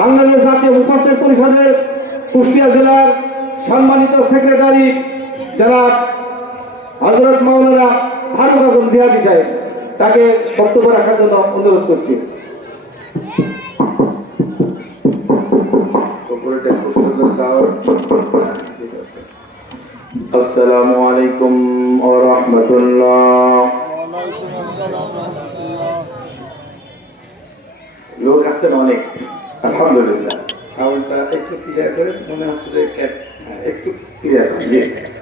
বাংলাদেশ জাতীয় মুফাসসির পরিষদের কুষ্টিয়া জেলার সম্মানিত সেক্রেটারি জনাব হযরত মাওলানা ফারুক আজম জিয়াদি সাহেব, তাকে বক্তব্য রাখার জন্য অনুরোধ করছি। আসসালামু আলাইকুম ওয়া রাহমাতুল্লাহ। লোক আছেন অনেক, আলহামদুলিল্লাহ। সাউন্ডটা একটু ক্লিয়ার করে, মনে হচ্ছে যে একটু ক্লিয়ার,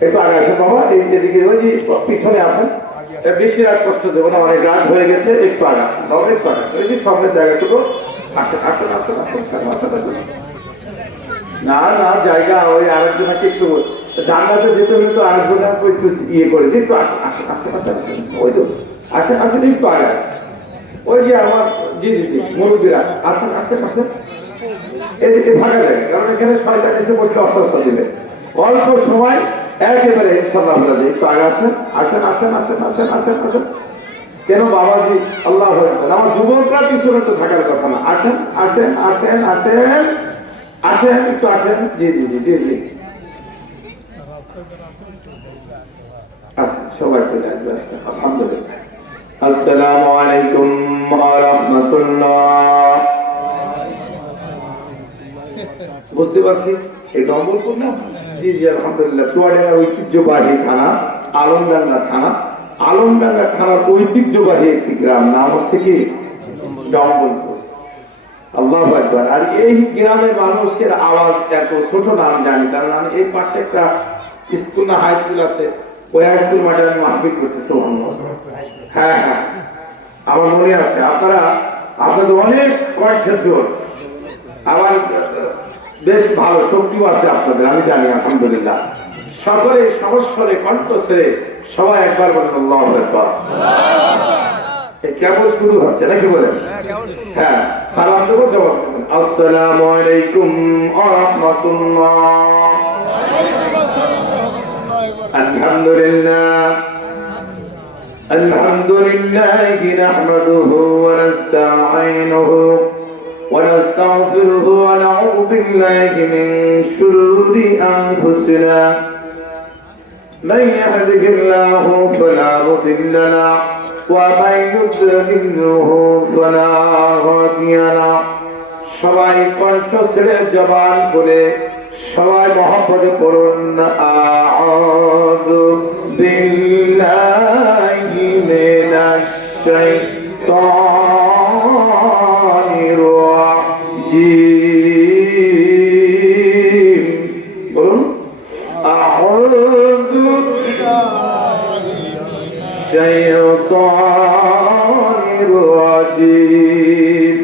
একটু আগে আসেন বাবা, এদিকে ওই যে পিছনে আছেন, বেশি রাত কষ্ট দেবো না, অনেক রাত হয়ে গেছে, একটু আগে আসেন, অনেক আগে আসেন, ওই যে সামনের জায়গাটুকু আসেন আসেন আসেন আসেন। না না, জায়গা ওই আরেকজনকে একটু জান্নাতে যেতে হলে তো আরেকজনকে একটু ইয়ে করে দিই, একটু আসেন আসেন আসেন আসেন আসেন, ওই তো আসেন আসেন, একটু আগে আসেন। ওই যে আমার জি মুরব্বীরা আসেন আসেন আসেন, এদিকে ফাঁকা যায়, কারণ এখানে শয়তান এসে বসলে অস্বস্থ দিবে। অল্প সময় একেবারে ইনশাআল্লাহ আপনাদের একটু আগে আসেন আসেন আসেন আসেন আসেন আসেন আসেন। কেন বাবাজি, আল্লাহ আমার যুবকরা পিছনে তো থাকার কথা না, আসেন আসেন আসেন আসেন আসেন, একটু আসেন। জি জি জি জি জি আসেন, সবাই চলে আসবে, আসেন, আলহামদুলিল্লাহ। আসসালামু আলাইকুম ওয়া রাহমাতুল্লাহ। বুঝতে পারছি এই ডম্বলপুর না? জি জি আলহামদুলিল্লাহ। চুয়াডাঙ্গার ঐতিহ্যবাহী থানা আলমডাঙ্গা থানা, আলমডাঙ্গা থানার ঐতিহ্যবাহী একটি গ্রাম, নাম হচ্ছে কি ডম্বলপুর। আল্লাহু আকবার। আর এই গ্রামের মানুষের আওয়াজ এত ছোট না আমি জানি, কারণ আমি এই পাশে একটা স্কুল না হাই স্কুল আছে, ওই হাই স্কুল মাঠে আমি মাহফিল করছি। হ্যাঁ হ্যাঁ, আমার মনে আছে। আপনাদের অনেক কণ্ঠের জোর, আবার বেশ ভালো শক্তিও আছে আপনাদের, আমি জানি আলহামদুলিল্লাহ। সকলে সমস্বরে কণ্ঠ ছেড়ে সবাই একবার বলেন আল্লাহু আকবার। কেবল শুরু হচ্ছে নাকি বলেন? হ্যাঁ, সালাম দেবো, জবাব দেবেন। আসসালামু আলাইকুম ওয়া রাহমাতুল্লাহ। আলহামদুলিল্লাহ আলহামদুলিল্লাহ নাহমাদুহু ওয়া নাস্তাঈনুহু ওয়া নাস্তাগফিরুহু ওয়া নাউযু বিল্লাহি মিন শুরুরি আনফুসিনা মান ইয়াহদিহিল্লাহু ফালা মুদিল্লা লাহু ওয়া মান ইউদ্লিলহু ফালা হাদিয়া লাহু। সবাই কণ্ঠ ছেড়ে জবান খুলে সবাই মহব্বতে পড়ুন আউযু বিল্লাহি মিনাশ শাইতানির রাজিম। বলুন আউযু শাইতানির রাজিম।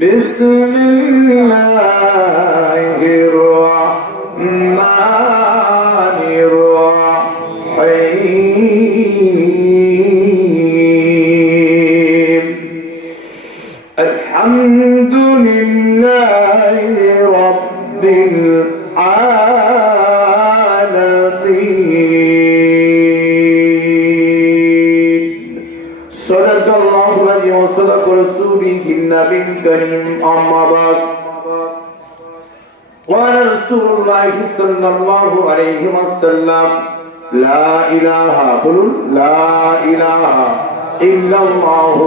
বিসমিল্লাহির রাহমানির রাহিম। আলহামদুলিল্লাহি রাব্বিল আলামিন। সাদাকাল্লাহু আলাইহি ওয়া সাদাকা রাসূলুহুন নাবিয়্যুল কারীম। আম্মা বা'দ। قال رسول الله صلى الله عليه وسلم لا إله لا إله إلا الله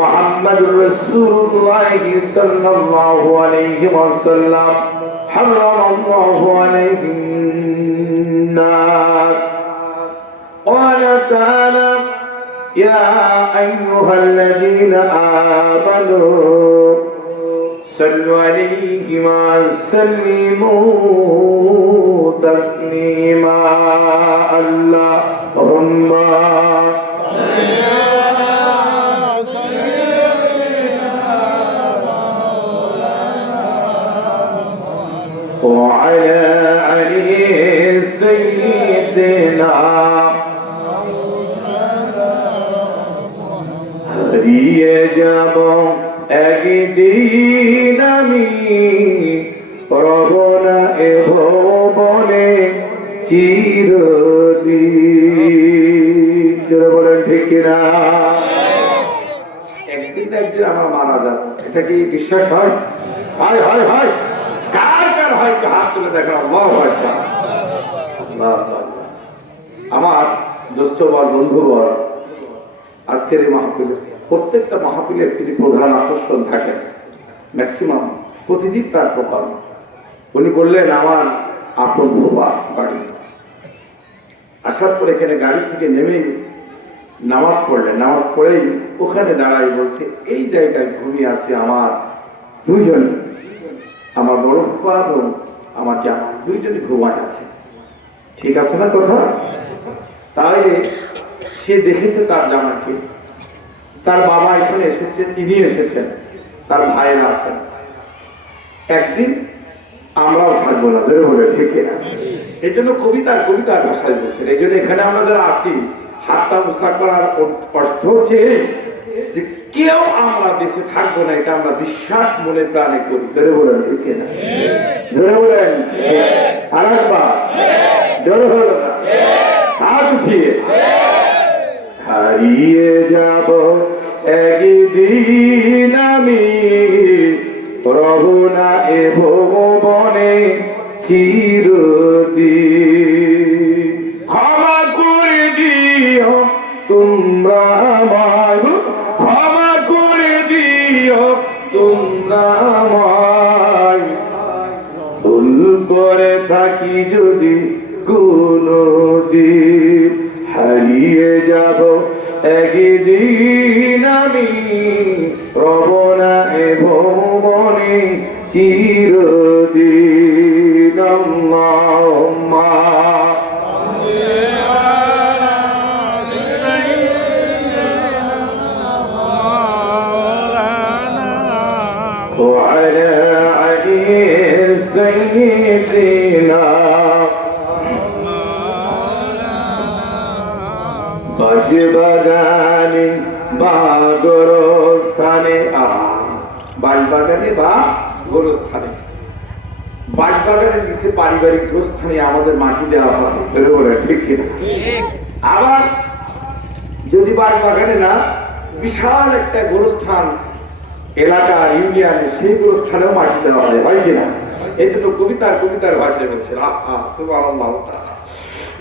محمد رسول الله صلى الله عليه وسلم حرم الله عليه النار. قال تعالى يا أيها الذين آمنوا صلوا عليه وسلموا تسليما. اللهم صل على سيدنا مولانا وعلى آل سيدنا হারিয়ে যাব একদিন আমি, রব না এ ভুবনে চিরদিন। বলেন ঠিক কিনা? একদিন একদিন আমরা মারা যাব, এটা কি বিশ্বাস হয়? হায় হায় হায়, কার কার হয় হাত তুলে দেখেন। আল্লাহু আকবার। আল্লাহ আল্লাহ। আমার দোস্তবর বন্ধুবর, আজকের এই মাহফিলে প্রত্যেকটা মাহফিলের তিনি প্রধান আকর্ষণ থাকেন, ম্যাক্সিমাম প্রতিদিন তার প্রোগ্রাম। উনি বললেন আমার আপন বাড়ি। আসার পর এখানে গাড়ি থেকে নেমেই নামাজ পড়লেন, নামাজ পড়েই ওখানে দাঁড়াই বলছে এই জায়গায় ঘুমিয়ে আছে আমার দুইজন, আমার বড় ফুফা এবং আমার জামা, দুইজনই ঘুমায় আছে। ঠিক আছে না কথা? তাই সে দেখেছে তার জামাকে, তার বাবা এখানে এসেছে, তিনি এসেছেন, তার ভাইয়েরা আছেন। একদিন আমরাও থাকবো না, ধরে বলে ঠিক না? এই জন্য কবিতার ভাষায় বলছেন। এই জন্য এখানে আমরা যারা আসি হাতটা উঁচা করার অর্থ হচ্ছে যে কেউ আমরা বেঁচে থাকবো না, এটা আমরা বিশ্বাস মনে প্রাণে করি। ধরে বলেন ঠিক না? ধরে বলেন আর একবার জোরে হলো না, হাত উঠিয়ে। হারিয়ে যাব একদিন আমি, রবো না এ ভুবনে চিরদিন। ক্ষমা করে দিও তোমরা আমায়, ক্ষমা করে দিও তোমরা আমায়, ভুল করে থাকি যদি কোনদিন। হারিয়ে যাব একদিন আমি, রব না এ ভুবনে চিরদিন। আল্লাহুম্মা وعلى علي سيدنا বাঁশবাগানে বা গোরস্থানে, বাঁশবাগানে বা গোরস্থানে, বাঁশবাগানের নিচে পারিবারিক গোরস্থানে আমাদের মাটি দেওয়া হয়। বলে ঠিক ঠিক। আবার যদি বাঁশবাগানে না, বিশাল একটা গোরস্থান এলাকার ইউনিয়নে, সেই গোরস্থানেও মাটি দেওয়া হয়, হয় কিনা? এই জন্য কবিতার ভাষায় বলছে সুবহানাল্লাহ।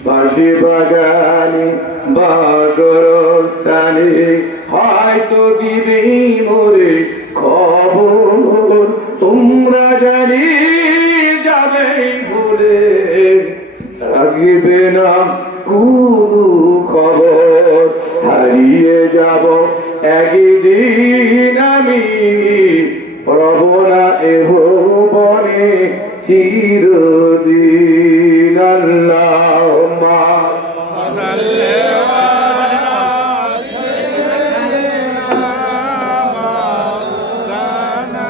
বাঁশবাগানে বা গোরস্থানে হয়তো দিবে মোরে খবর, তোমরা জানি যাবে ভুলে, রাখবে না কোনো খবর। হারিয়ে যাব একদিন আমি, রব না এ ভুবনে চিরদিন। আল্লাহুম্মা সাল্লি আলা সাইয়্যিদিনা মাওলানা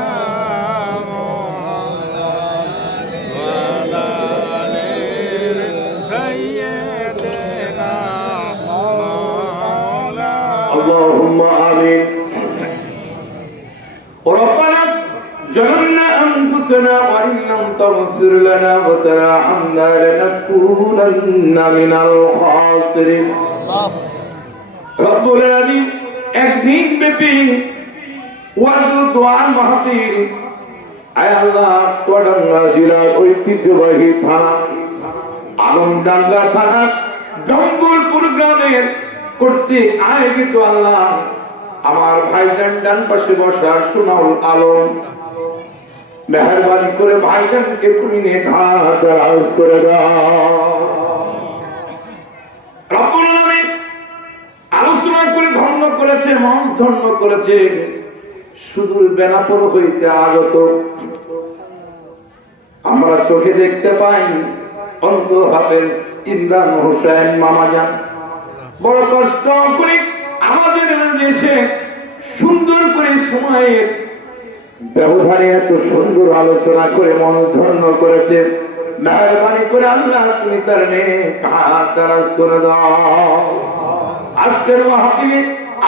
ওয়া আলি সাইয়্যিদিনা মাওলানা। আল্লাহুম্মা আমিন। ربنا ظلمنا أنفسنا وإن لم تغفر لنا وترحمنا لنكونن من الخاسرين। رب العالمين একদিন ব্যাপী ওয়াজু দোয়ার মাহফিল, আয় আল্লাহ, চুয়াডাঙ্গা জেলার ঐতিহ্যবাহী থানা আলমডাঙ্গা থানা ডম্বলপুর গ্রামের কর্তৃক আয়োজিত। আল্লাহ, আমার ভাইজান ডান পাশে বসা সোনাউল আলম, মেহরবানি করে ভাইজানকে তুমি নেখাজ করে দাও। রব্বুল আলামিন আলোচনা করে ধন্য করেছে, মঞ্চ ধন্য করেছে সুদূর বেনাপোল হইতে আগত। আমরা চোখে দেখতে পাই অন্ধ হাফেজ ইমরান হোসেন মামাজান বড় কষ্ট করে আমাদের দেশে সুন্দর করে সময়ের ব্যবধানে এত সুন্দর আলোচনা করে মন ধন্য করেছে। মেহরবানি করে আল্লাহ তুমি তার নেক হাত দ্বারা করে দাও। আজকের মাহফিলে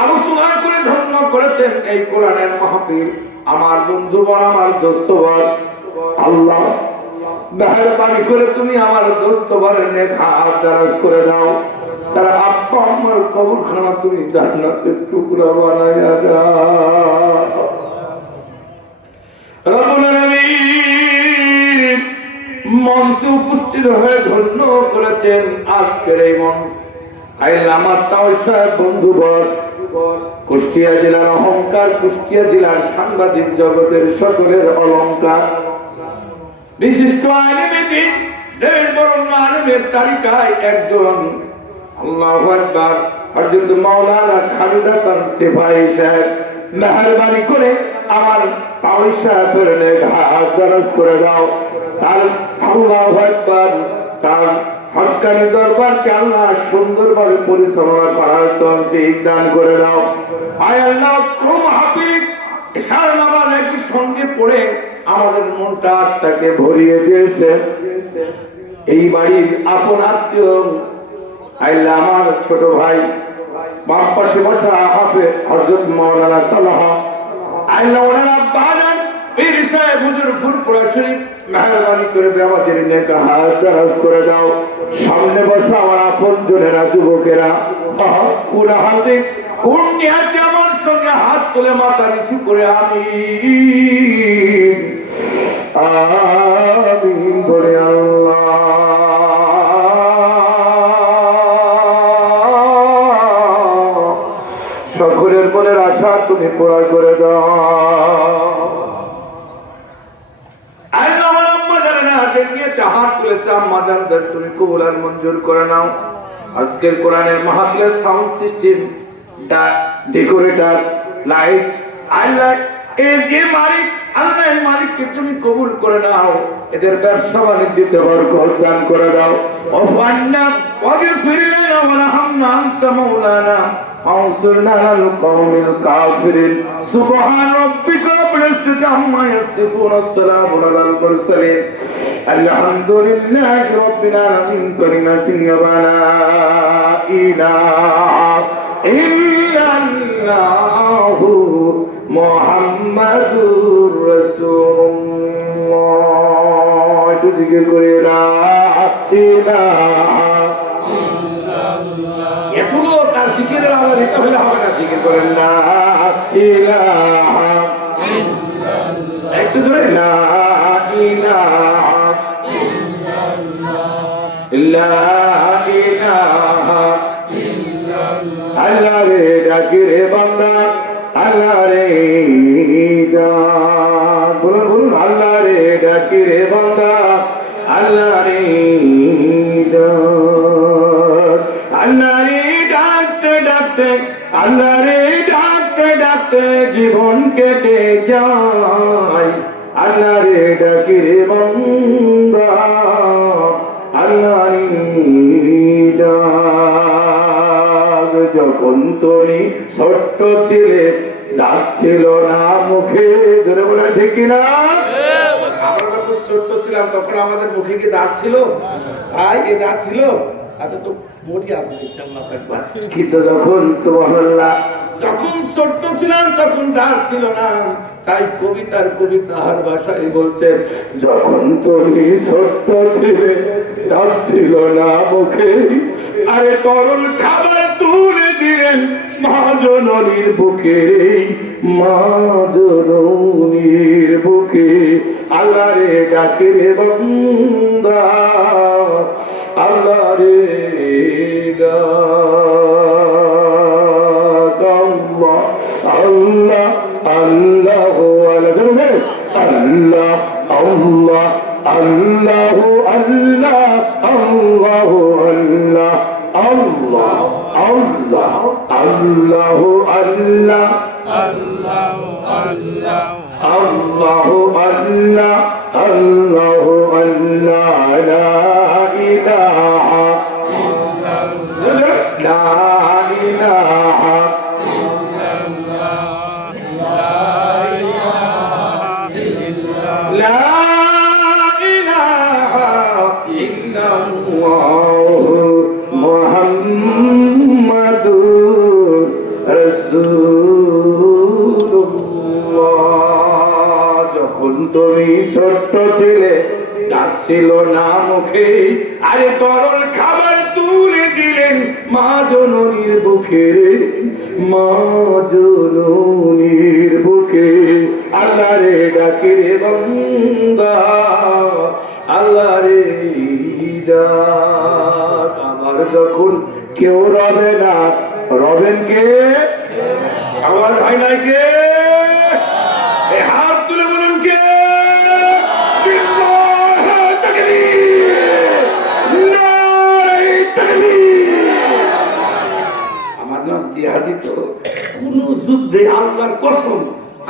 আলোচনা করে ধন্য করেছেন এই কোরআনের মাহফিল আমার বন্ধুবর, আমার দোস্তবর। আল্লাহ মেহরবানি করে তুমি আমার দোস্তবরের নেক হাত দ্বারা করে দাও। তারা আব্বা আম্মার কবরখানা তুমি জান্নাতের টুকরা বানাইয়া দাও। রব্বুল আলামিন মঞ্চে উপস্থিত হয়ে ধন্য করেছেন আজকের এই মঞ্চ। আইল আমার তাও সাহেব বন্ধুবর, কুষ্টিয়া জেলার অহংকার, কুষ্টিয়া জেলার সাংবাদিক জগতের সকলের অলংকার, বিশিষ্ট আলেমে দ্বীন, দেশ বরণ্য আলেমের তালিকায় একজন। আল্লাহু আকবার। হযরত মাওলানা খালিদ হাসান সিপাহী সাহেব, মেহেরবানি করে আমার তাওই সাহেবের নেক হাত দরাজ করে দাও। তার আল্লাহু আকবার, তার হক্কানি দরবারকে আল্লাহ সুন্দরভাবে পরিচালনা করার তৌফিক দান করে দাও। আয় আল্লাহ, ক্রম হাফিজ ইশার নামাজ একই সঙ্গে পড়ে আমাদের মনটা আত্মাকে ভরিয়ে দিয়েছে। এই বাড়ির আপন আত্মীয় আল্লাহ আমার ছোট ভাই, বাম পাশে বসা হাফেজ হযরত মাওলানা তালহা, আল্লাহ ওনার আব্বাজান পীর সাহেব হুজুর ফুরফুরা শরীফ, মেহেরবানি করে আমাদের নেক হাত দরাজ করে দাও। সামনে বসা আমার আপন জনেরা, যুবকেরা, কোন হাতে কোন নিয়াতে আমার সঙ্গে হাত তুলে মাথা নিচু করে আমিন আমিন বলে আল্লাহ। সকলের মনের আশা তুমি পূরণ করে দাও। আল্লাহ আমার আম্মা জানেন হাতে নিয়ে হাত তুলেছে, আম্মা জানদের তুমি কবুল আর মঞ্জুর করে নাও। আজকের কোরআনের মাহফিলের সাউন্ড সিস্টেম, ডেকোরেটর, লাইট, আল্লাহ এর যে মালিক, আল্লাহ এই মালিককে তুমি কবুল করে নাও। এদের ব্যবসা বাণিজ্যতে বরকত দান করে দাও। ওয়ান্না ওয়াগফির লানা ওয়ারহামনা আনতা মাওলানা ওয়ানসুরনা আলাল কওমিল কাফিরিন। সুবহান রাব্বিকা রাব্বিল ইজ্জাতি আম্মা ইয়াসিফুন, আসসালামু আলাল মুরসালিন, আলহামদুলিল্লাহি রাব্বিল আলামিন। কালিমাতুন লা ইলাহা ইল্লাল্লাহু মুহাম্মাদুর রাসূলুল্লাহ। একটু জিকির করে লা ইলাহা ইল্লাল্লাহ। এতগুলো কার জিকিরের আওয়াজ এটা হলে হবে না, জিকির করেন লা ইলাহা ইল্লাল্লাহ। একটু ধরে লা ইলাহা ইল্লাল্লাহ, লা ইলাহা ইল্লাল্লাহ। আল্লাহ রে ডাকি রে বান্দা, আল্লাহ রে ডাক, বলুন বলুন, আল্লাহ রে ডাকি রে বান্দা, আল্লাহ রে ডাক। আল্লাহ রে ডাকতে ডাকতে, আল্লাহ রে ডাকতে ডাকতে জীবন কেটে যায়। আল্লাহ রে ডাকি রে বান্দা, আল্লাহ রে ডাক। যখন তুমি ছোট্ট ছিলে, দাঁত ছিল না মুখে, ধরে বলে ঠিক কিনা? আমরা যখন ছোট্ট ছিলাম তখন আমাদের মুখে কি দাঁত ছিল? তাই এই দাঁত ছিল, আচ্ছা তো মোটি আছে কিন্তু যখন সুবহানাল্লাহ, যখন ছোট্ট ছিলাম তখন দাঁত ছিল না। তাই কবিতার কবিতার ভাষায় বলছে, যখন তুমি ছোট্ট ছিলে দাঁত ছিল না মুখে, আরে তরল খাবার তুলে দিলেন মা জননীর বুকে, মা জননীর বুকে। আল্লাহ রে ডাকে রে বান্দা, আল্লাহ রে ডাক। আল্লাহ আল্লাহ আল্লাহ আল্লাহ আল্লাহ আল্লাহ আল্লাহ আল্লাহ আল্লাহ আল্লাহ আল্লাহ আল্লাহ আল্লাহ আল্লাহ আল্লাহ আল্লাহ আল্লাহ লা ইলাহা ইল্লাল্লাহ, লা ইলাহা মুহাম্মাদুর রাসূলুল্লাহ। যখন তুমি ছোট্ট ছিলে, দাঁত ছিল না মুখে, আরে তরল খাবার তুলে দিলেন মা জননীর বুকে, মা জননীর বুকে। আল্লাহ রে ডাকি রে বান্দা আল্লাহ রে ডাক আমার যখন কেউ রবে না রবেন কে আমার ভাই নাই কে এই হাত তুলে বলুন কে আমার নাম জিহাদি তো কোন যুদ্ধে আল্লাহর কসম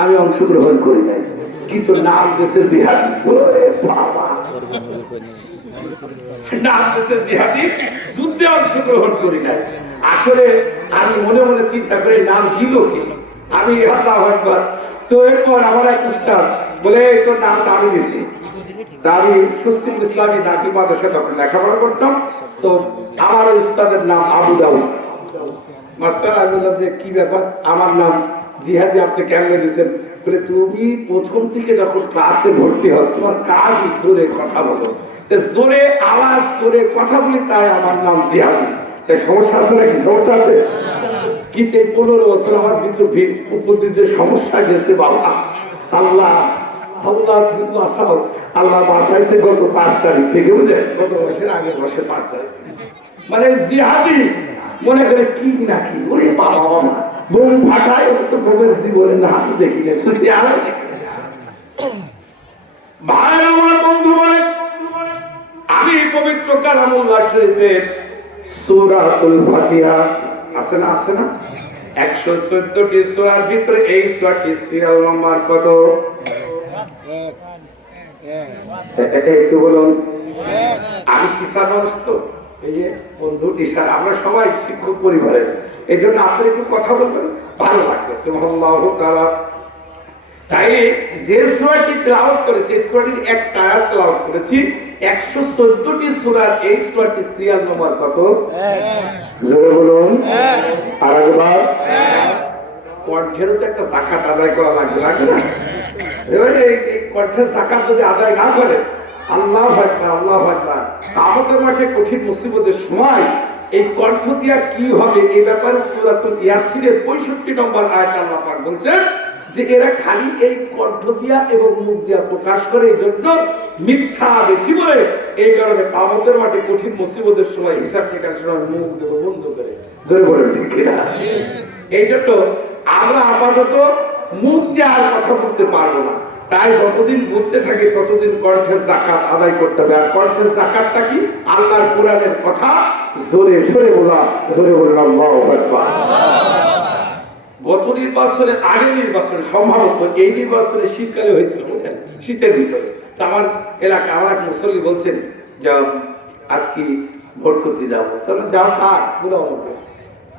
আমি অংশগ্রহণ করি নাই কিন্তু নাম দেশে জিহাদি নাম দেশে জিহাদি যুদ্ধে অংশগ্রহণ করি নাই আসলে আমি মনে মনে চিন্তা করে নাম দিল কি আমি আল্লাহু আকবার তো এরপর আমার এক উস্তাদ বলে তোর নামটা আমি দিছি তা আমি সুস্থির ইসলামী দাখিল মাদ্রাসায় তখন লেখাপড়া করতাম তো আমার উস্তাদের নাম আবু দাউদ মাস্টার আমি বললাম যে কি ব্যাপার আমার নাম জিহাদি আপনি কেমনে দিয়েছেন বলে তুমি প্রথম থেকে যখন ক্লাসে ভর্তি হও তোমার কাজ জোরে কথা বলো জোরে আওয়াজ জোরে কথা বলি তাই আমার নাম জিহাদি সমস্যা আছে নাকি সমস্যা আছে কিন্তু এই 15 বছর আমার ভিতরে উপর দিয়ে যে সমস্যা গেছে বাবা আল্লাহ আল্লাহ আল্লাহ বাঁচাইছে গত 5 তারিখ থেকে বুঝে গত বছর আগে বসে 5 তারিখ মানে জিহাদি মনে করে কি নাকি ওরে বাবা বাবা বোম ফাটায় বোমের জীবনে না দেখি গেছে ভাই আমার বন্ধু বলে আমি পবিত্র কালামুল্লাহ শরীফের সূরাতুল ফাতিহা আছে না 114টি সূরার ভিতরে এই সূরাটি সিরিয়াল নাম্বার কত একটু বলুন আমি কিসার মানুষ তো এই যে বন্ধু ইশারা আমরা সবাই শিক্ষক পরিবারের এই জন্য আপনি একটু কথা বলবেন ভালো লাগবে সুবহানাল্লাহু তাআলা তাই যে সূরাটি তেলাওয়াত করেছি এই সূরাটির একটা আয়াত তেলাওয়াত করেছি 114টি সূরার এই সূরাটি সিরিয়াল নম্বর কত জোরে বলুন আরেকবার কণ্ঠের তো একটা যাকাত আদায় করা লাগবে না এবারে এই কণ্ঠের যাকাত যদি আদায় না করে আল্লাহু আকবার আল্লাহু আকবার কিয়ামতের মাঠে কঠিন মুসিবতের সময় এই কণ্ঠ দিয়া কি হবে এই ব্যাপারে সূরাতুল ইয়াসিনের 65 নম্বর আয়াত আল্লাহ পাক বলছেন যে এরা খালি এই কণ্ঠ দিয়া এবং মুখ দিয়া প্রকাশ করে এই জন্য মিথ্যা বেশি বলে এই কারণে কিয়ামতের মাঠে কঠিন মুসিবতের সময় হিসাব নিকাশ সময় মুখ দেব বন্ধ করে ধরে বলে ঠিক না এই জন্য আমরা আপাতত মুখ দিয়ে আর কথা বলতে পারবো না তাই যতদিন বলতে থাকি ততদিন কণ্ঠের যাকাত আদায় করতে হবে আর কণ্ঠের যাকাতটা কি আল্লাহর কোরআনের কথা জোরে সরে বলা আল্লাহু আকবার গত নির্বাচনে আগে নির্বাচনে সম্ভবত এই নির্বাচনে শীতকালে হয়েছিল শীতের ভিতরে তো আমার এলাকায় আমার এক মুসল্লি বলছেন যে আজকে ভোট করতে যাবো তাহলে যাও কার বলে অমুকে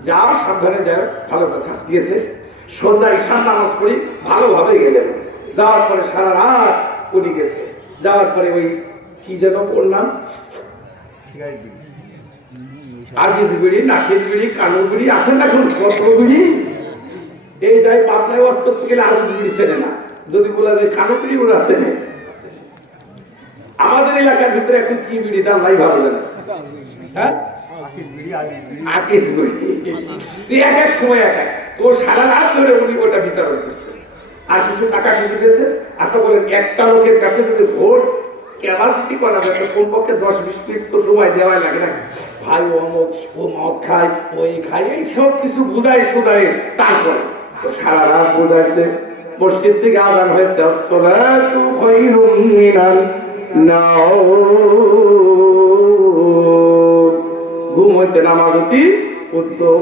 যাও সাবধানে যাও ভালো কথা দিয়েছে সন্ধ্যা ঈশান নামাজ পড়ি ভালোভাবে গেলেন যাওয়ার পরে সারা রাত উনি গেছে যাওয়ার পরে ওই কি যেন বললাম আজিজ বিড়ি নাসির বিড়ি কানু বিড়ি আসেন না এখন কত বিড়ি এই যাই পাবনায় ওয়াজ করতে গেলে আজিজ বিড়ি চেনে না যদি বলা যায় কানু বিড়ি ওরা চেনে আমাদের এলাকার ভিতরে এখন কি বিড়ি তা আল্লাহই ভালো জানে হ্যাঁ আকিস বিড়ি এক এক সময় এক এক তো সারা রাত ধরে উনি ওটা বিতরণ করছে আর কিছু টাকা দিতেছে আচ্ছা বলেন একটা লোকের কাছে যদি ভোট ক্যাপাসিটি করা যায় কমপক্ষে 10-20 মিনিট তো সময় দেওয়া লাগে না ভাই অমুক ও মদ খায় ওই খায় এই সব কিছু বুঝাই সুদাই তারপরে তো সারা রাত বুঝাইছে মসজিদ থেকে আযান হয়েছে আসসালাতু খায়রুম মিনান নাওম ঘুম হইতে নামাজ অতি উত্তম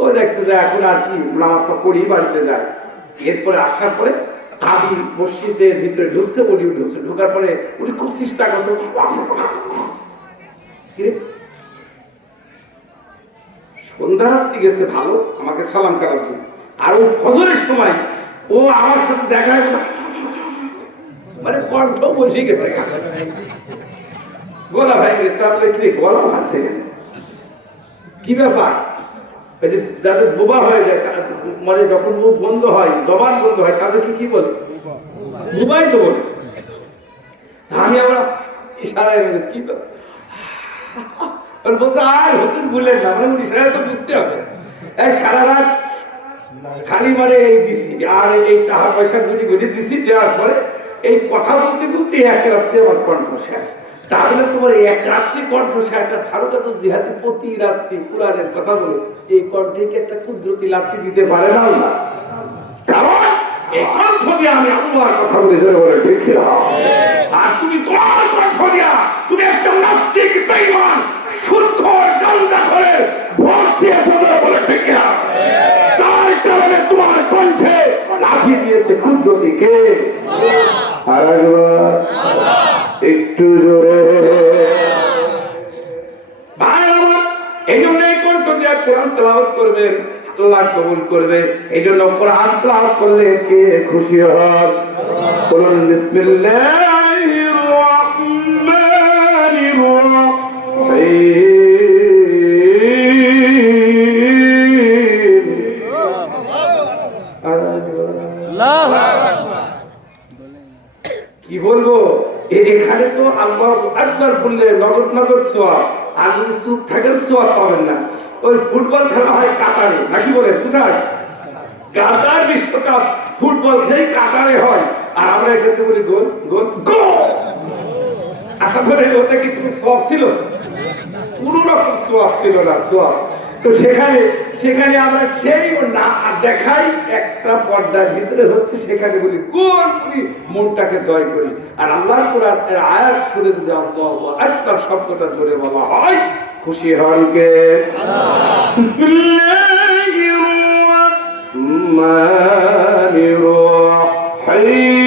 ও দেখছে যে এখন আর কি নামাজটা পড়ি বাড়িতে যায় এরপরে আসার পরে আমি মসজিদের ভিতরে ঢুকছে উনি ঢুকছে ঢোকার পরে উনি খুব চেষ্টা করছে সন্ধ্যা রাত্রি গেছে ভালো আমাকে সালাম কালাম আর ওই ফজরের সময় ও আমার সাথে দেখা মানে কণ্ঠ বসে গেছে গলা ভাই গেছে আপনি কি গলা ভাঙছে কি ব্যাপার যাদের বোবা হয়ে যায় মানে যখন মুখ বন্ধ হয় জবান বন্ধ হয় তাদেরকে কি বলে বোবাই তো বলে আমি আমরা ইশারায় রয়েছে কি বলছে আর হুজুর ভুলেন না মানে ইশারায় তো বুঝতে হবে সারা রাত খালি মানে এই দিছি আর এই টাকা পয়সা গুলি গুলি দিছি, দেওয়ার পরে এই কথা বলতে বলতে এক রাত্রে আমার কণ্ঠ শেষ। তাহলে তোমার এক রাত্রি কণ্ঠ শেষ। আর ফারুক আজম জিহাদি প্রতি রাত্রি কোরআনের কথা বলে এই কণ্ঠে কি একটা কুদরতি লাথি দিতে পারে না আল্লাহ? কারণ এই কণ্ঠ দিয়ে আমি আল্লাহর কথা বলে জোরে বলে ঠিক না। আর তুমি তোমার কণ্ঠ দিয়া তুমি একটা নাস্তিক বেঈমান শুদ্ধ গান্দা করে ভোট দিয়েছো জোরে বলে ঠিক না। যার কারণে তোমার কণ্ঠে লাথি দিয়েছে কুদরতি কে? আর একবার একটু জোরে। ভাই আমার এই জন্য এই কণ্ঠ দিয়ে কোরআন তেলাওয়াত করবেন, আল্লাহ কবুল করবে। এই জন্য কোরআন তেলাওয়াত করলে কে খুশি হয়? বলুন বিসমিল্লাহির রাহমানির রাহিম। কি বলবো, এখানে তো আল্লাহু আকবার বললে নগদ নগদ সওয়াব, আর যদি চুপ থাকে সওয়াব পাবেন না। ওই ফুটবল খেলা হয় কাতারে, নাকি বলেন কোথায়? কাতার বিশ্বকাপ ফুটবল খেলে কাতারে হয়, আর আমরা এক্ষেত্রে বলি গোল গোল গোল। আশা করে ওটা কি কোনো সওয়াব ছিল? কোনো রকম সওয়াব ছিল না, সওয়াব। তো সেখানে আমরা সেই না দেখাই একটা পর্দার ভিতরে হচ্ছে, সেখানে বলি গোল, বলি মনটাকে জয় করি। আর আল্লাহর কোরআনের আয়াত শুনে যদি আল্লাহু আকবার শব্দটা জোরে বলা হয়, খুশি হন কে? বিসমিল্লাহির রাহমানির রাহিম।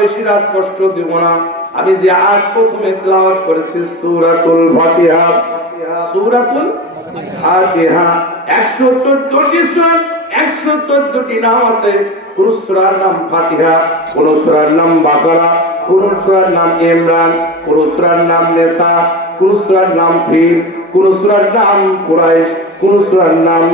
বেশি রাত কষ্ট দিব না। আমি যে আজ প্রথমে তেলাওয়াত করেছি সূরাতুল ফাতিহা, সূরাতুল ফাতিহা 114টি সূরা, 114টি নাম আছে। কোন সূরার নাম ফাতিহা, কোন সূরার নাম বাকারা, কোন সূরার নাম ইমরান, কোন সূরার নাম নিসা, কোন সূরার নাম ফিল, কোন সূরার নাম কুরাইশ, কোন সূরার নাম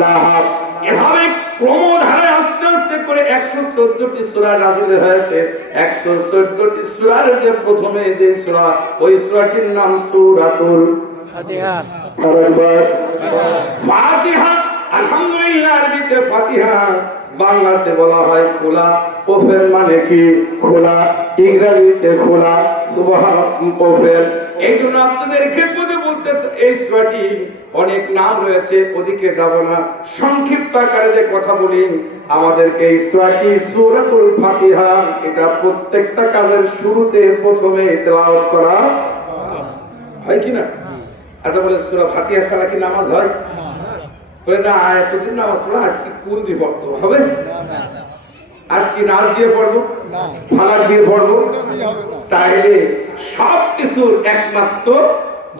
লাহাব। এভাবে ক্রমধারায় আস্তে আস্তে করে 114টি সূরা নাযিল হয়েছে। 114টি সূরার যে প্রথমে যে সূরা, ওই সূরাটির নাম সূরাতুল ফাতিহা। ফাতিহা আলহামদুলিল্লাহ, আরবিতে ফাতিহা, বাংলাতে বলা হয় খোলা। ওফের মানে কি? খোলা। ইংরেজিতে খোলা, সুবহানাল্লাহ, ওফের। এই জন্য আপনাদের খেদমতে বলতেছে, এই সূরাটি অনেক নাম রয়েছে, ওদিকে যাব না, সংক্ষিপ্ত আকারে যে কথা বলি, আমাদেরকে এই সূরাটি সূরাতুল ফাতিহা, এটা প্রত্যেকটা কাজের শুরুতে প্রথমে তেলাওয়াত করা হয় কি না? আচ্ছা বলে সূরা ফাতিহা ছাড়া কি নামাজ হয়? বলে না, এতদিন নামাজ পড়া, আজকে কোন দিয়ে পড়তে হবে? আজকে নাচ দিয়ে পড়বো, ফালাক দিয়ে পড়বো? তাইলে সব কিছুর একমাত্র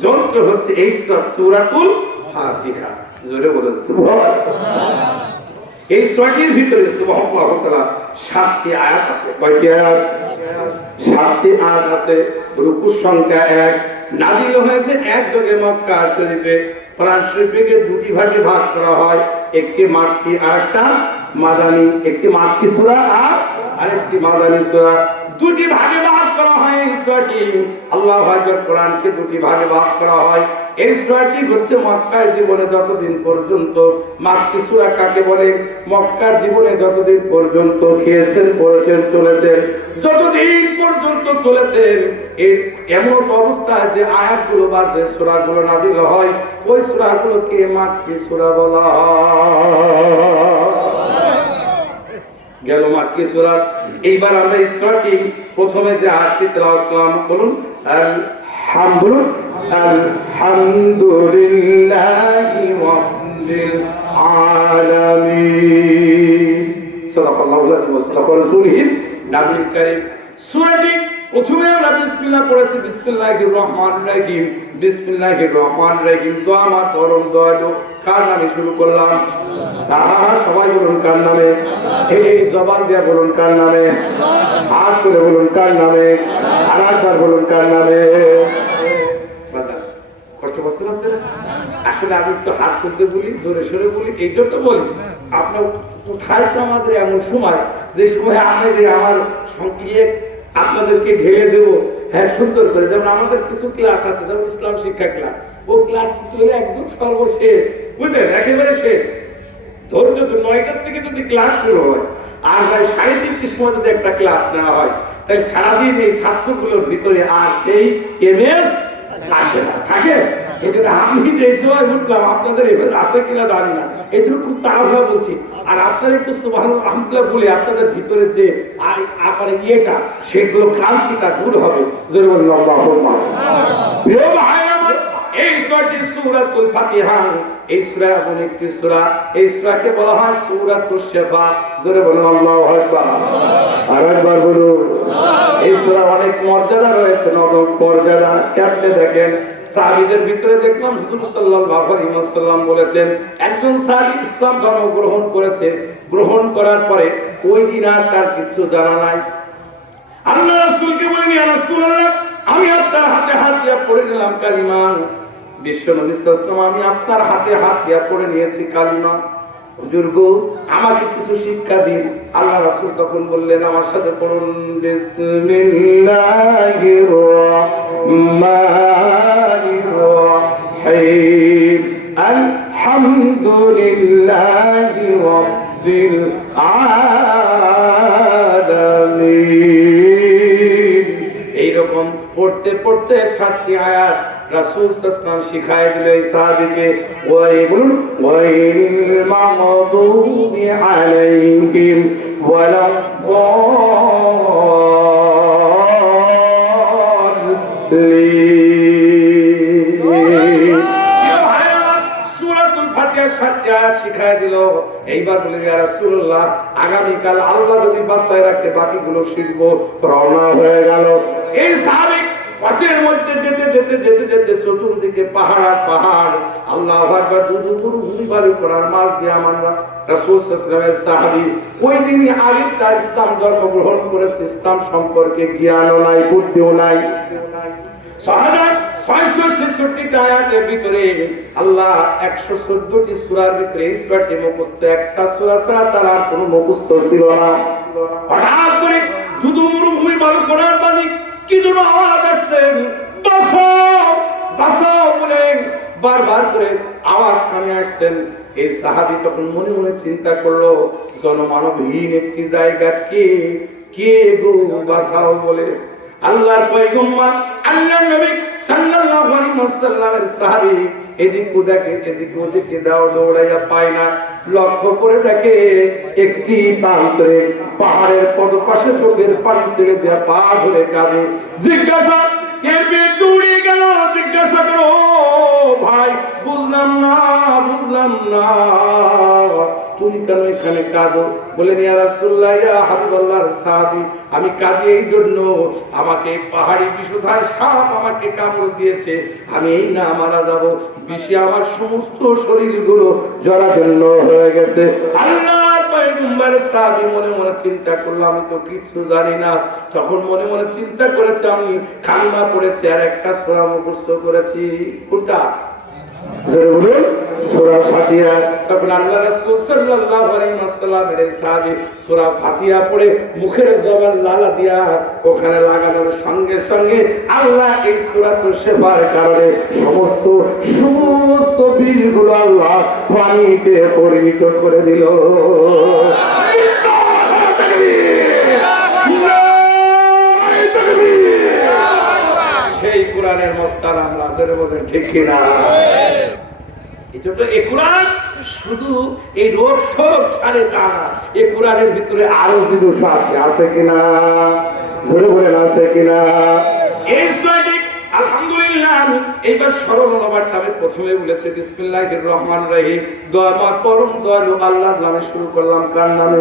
যন্ত্র হচ্ছে এই সূরাতুল ফাতিহা। জোরে বলেন সুবহানাল্লাহ। এই সূরাটির ভিতরে সুবহানাল্লাহ তাআলা 7টি আয়াত আছে। কয়টি আয়াত? 7টি আয়াত আছে। রুকুর সংখ্যা 1। নাযিল হয়েছে একযোগে মক্কা শরীফে। কোরআন শরীফকে দুটি ভাগে ভাগ করা হয়, একটি মাক্কি আর একটা মাদানী। একটি মাক্কি সূরা আর আরেকটি মাদানী সূরা। দুটি ভাগে ভাগ করা হয় এই সূরাটি। আল্লাহু আকবার। কোরআনকে দুটি ভাগে ভাগ করা হয়। এই সূরাটি হচ্ছে মক্কার জীবনে যতদিন পর্যন্ত, মাক্কি সূরা কাকে বলে? মক্কার জীবনে যতদিন পর্যন্ত খেয়েছেন, পড়েছেন, চলেছেন, যতদিন পর্যন্ত চলেছেন, এর এমন অবস্থা যে আয়াতগুলো বা যে সূরাগুলো নাযিল হয়, ওই সূরাগুলোকে মাক্কি সূরা বলা গেল, মাক্কি সূরা। এইবার আমরা এই সূরাটি প্রথমে যে আয়াতটি তেলাওয়াত করলাম, বলুন আলহামদুলিল্লাহি রাব্বিল আলামিন। সাদাকাল্লাহুল আযীম ওয়া সাদাকা রাসূলুহুল নবীল কারীম। সূরাটি প্রথমে আমরা বিসমিল্লাহ পড়েছি, বিসমিল্লাহির রহমানির রহিম, বিসমিল্লাহির রহমানির রহিম। দোয়া আমার পরম দয়ালু, কার নামে শুরু করলাম? সবাই বলুন কার নামে? এই জবান দিয়ে বলুন কার নামে? হাত করে বলুন কার নামে? আর একবার বলুন কার নামে? কষ্ট পাচ্ছেন আপনারা? আসলে আমি একটু হাত তুলতে বলি, জোরে সোরে বলি, এই জন্য বলি আপনার কোথায় তো আমাদের এমন সময়, যে সময় আমি যে আমার সঙ্গে আপনাদেরকে ঢেলে দেবো, হ্যাঁ সুন্দর করে। যেমন আমাদের কিছু ক্লাস আছে, যেমন ইসলাম শিক্ষা ক্লাস, ও ক্লাস একদম সর্বশেষ, বুঝলেন, একেবারে শেষ। ধৈর্য তো 9টার থেকে যদি ক্লাস শুরু হয় আর 3:30টার সময় যদি একটা ক্লাস নেওয়া হয়, তাহলে সারাদিন এই ছাত্রগুলোর ভিতরে আর সেই এমএস আসে না, থাকে। এই জন্য আমি যে সময় উঠলাম, আপনাদের এবার আছে কিনা জানি না, এই জন্য খুব তাড়াহুড়া বলছি। আর আপনারা একটু সুবহানাল্লাহ আলহামদুলিল্লাহ বলে আপনাদের ভিতরে যে আমার ইয়েটা, সেগুলো ক্লান্তিটা দূর হবে। জোরে বলুন আল্লাহুম্মা। প্রিয় ভাই আমার, এই সূরাটি সূরাতুল ফাতিহা। এই সূরা এমন একটি সূরা, এই সূরাকে বলা হয় সূরাতুশ শিফা। জোরে বলুন আল্লাহু আকবার। আর একবার বলুন। এই সূরা অনেক মর্যাদা রয়েছে, নবম মর্যাদা। কেমনে দেখেন, সাহাবীদের ভিতরে দেখলাম হুজুর সাল্লাল্লাহু আলাইহি ওয়াসাল্লাম বলেছেন, একজন সাহাবী ইসলাম ধর্ম গ্রহণ করেছে, গ্রহণ করার পরে ওই দিন আর তার কিছু জানা নাই। আল্লাহ রাসূলকে বলেন, ইয়া রাসূলুল্লাহ, আমি আপনার হাতে হাত দিয়ে পড়ে নিলাম কালিমা। বিশ্ব নবী সাল্লাল্লাহু আলাইহি ওয়াসাল্লাম, আমি আপনার হাতে হাত দিয়ে পড়ে নিয়েছি কালিমা, হুজুর গো আমাকে কিছু শিক্ষা দিন। আল্লাহ রাসূল তখন বললেন, আমার সাথে পড়ুন, বিসমিল্লাহির রহমানির রহিম, আলহামদুলিল্লাহি রাব্বিল আলামিন। এইরকম পড়তে পড়তে 7টি আয়াত রাসূল সাল্লাল্লাহু আলাইহি ওয়াসাল্লাম শিখায় দিলেন এই সাহাবীকে। ওয়াইবুল ওয়াইলিল মাগদুবি আলাইহিম ওয়ালাদ-দাল্লিন। সূরাতুল ফাতিহা 7টি আয়াত শিখায় দিল। এইবার বলে, ইয়া রাসূলুল্লাহ, আগামীকাল আল্লাহ যদি বাঁচায় রাখে বাকিগুলো শিখবো। রওনা হয়ে গেল। এই সাহাবী পথের মধ্যে যেতে যেতে যেতে যেতে চতুর্দিকে পাহাড় আর পাহাড়, আল্লাহু আকবার, মরুভূমি বালু করার মাঝ দিয়ে আমরা রাসূল সাল্লাল্লাহু আলাইহি ওয়াসাল্লামের সাহাবী ওই দিনই আগে তার ইসলাম ধর্ম গ্রহণ করেছে, ইসলাম সম্পর্কে জ্ঞানও নাই, বুদ্ধিও নাই। 666টা আয়াতের ভিতরে আল্লাহ 114টি সূরার ভিতরে এই সূরাটি মুখস্থ, একটা সূরা ছাড়া তার আর কোনো মুখস্থ ছিল না। হঠাৎ করে যুদ্ধ মরুভূমি বালু করার মাঝে কি যেন আওয়াজ আসছে, বাঁচাও বাঁচাও বলে বারবার করে আওয়াজ কানে আসছেন। এই সাহাবী তখন মনে মনে চিন্তা করলো, জনমানবহীন একটি জায়গা, কে কে গো বাঁচাও বলে? আল্লাহর পয়গম্বর, আল্লাহর নবী সাল্লাল্লাহু আলাইহি ওয়াসাল্লামের সাহাবী এদিক ওদিকে দৌড়াইয়া পায় না। লক্ষ্য করে দেখে একটি প্রান্তে পাহাড়ের পদপাশে চোখের পানি ছেড়ে দেয়া পা ধরে কাঁদে। জিজ্ঞাসা, কে দৌড়ে গেল? জিজ্ঞাসা করো, ভাই বুঝলাম না তুমি কেন এখানে কাঁদো? বলেন, ইয়া রাসূলুল্লাহ, ইয়া হাবিবাল্লাহর সাহাবী, আমি কাঁদি এই জন্য, আমাকে পাহাড়ি বিষধর সাপ আমাকে কামড় দিয়েছে, আমি এই না মারা যাব, বিষে আমার সমস্ত শরীরগুলো জরাজীর্ণ হয়ে গেছে। আল্লাহর পয়গম্বরের সাহাবী মনে মনে চিন্তা করলো, আমি তো কিছু জানি না। তখন মনে মনে চিন্তা করেছে, আমি কালিমা পড়েছি আর একটা সূরা মুখস্থ করেছি। কোনটা? সূরা ফাতিহা। তখন আল্লাহ রাসূল সাল্লাল্লাহু আলাইহি ওয়াসাল্লামের সাহাবী সূরা ফাতিহা পড়ে মুখের জবান লালা দিয়া ওখানে লাগানোর সঙ্গে সঙ্গে আল্লাহ এই সূরাতুল শিফার কারণে সমস্ত বীজগুলো আল্লাহ পানিতে পরিণত করে দিল। সেই কোরআনের মস্তান আমরা ধরে বলেন, ঠিক কিনা? এই কোরআন শুধু এই রোগ শোক সারে তা না, এই কোরআনের ভিতরে আরো জিনিস আছে কিনা? ধরে বলেন, আছে কিনা? এই সূরাটি আলহামদুলিল্লাহ এইবার সরল অনুবাদটা আমি প্রথমে বলেছি, বিসমিল্লাহির রহমানির রহিম, দয়াময় পরম দয়ালু আল্লাহর নামে শুরু করলাম। কার নামে?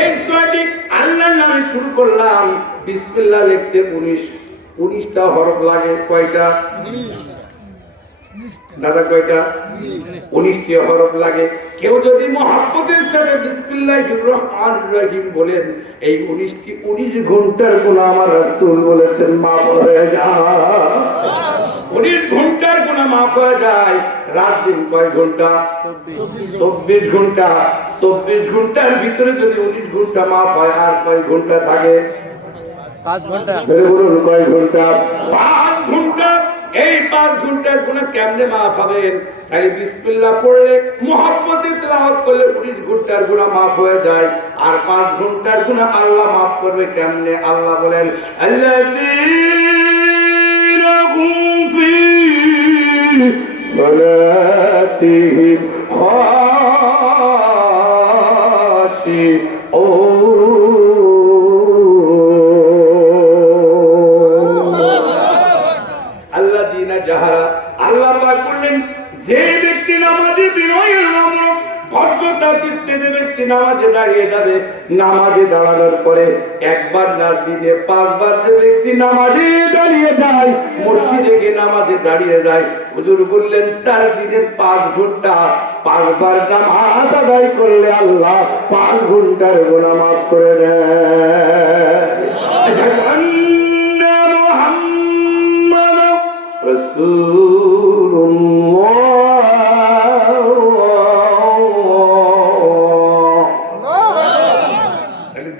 এই সূরাটি আল্লাহর নামে শুরু করলাম। বিসমিল্লাহ লিখতে 19টা হরফ লাগে। কয়টা দাদা? কয়টা? 19টি হরফ লাগে। কেউ যদি মহব্বতের সাথে বিসমিল্লাহির রহমানির রহিম বলেন, এই 19 ঘন্টার গুনাহ আমার রাসূল বলেছেন মাফ হয়ে যায়। 19 ঘন্টার গুনাহ মাফ হয়ে যায়। রাত দিন কয় ঘন্টা? 24 ঘন্টা। 24 ঘন্টার ভিতরে যদি 19 ঘন্টা মাফ হয়, আর কয় ঘন্টা থাকে? 5 ঘন্টা। বলুন কয় ঘন্টা? 5 ঘন্টা। এই 5 ঘন্টার গুনাহ কেমনে মাফ হবেন? তাই বিসমিল্লাহ পড়লে, মুহাব্বতে তেলাওয়াত করলে 19 ঘন্টার গুনাহ মাফ হয়ে যায়। আর 5 ঘন্টার গুনাহ আল্লাহ মাফ করবে কেমনে? আল্লাহ বলেন, আল্লাযীনা হুম ফী সালাতিহিম আল্লাযীনা যাহারা, আল্লাহ পাক বললেন যে ব্যক্তি নামাজে বিনয়ের নম্র ভদ্রতা চিত্তে যে ব্যক্তি নামাজে দাঁড়িয়ে যাবে, নামাজে দাঁড়ানোর পরে একবার না দিনে 5 বার যে ব্যক্তি নামাজে দাঁড়িয়ে যায়, মসজিদে গিয়ে নামাজে দাঁড়িয়ে যায়, হুজুর বললেন তার দিনের 5 ঘন্টা 5 বার নামাজ আদায় করলে আল্লাহ 5 ঘন্টার গুনাহ মাফ করে দেন।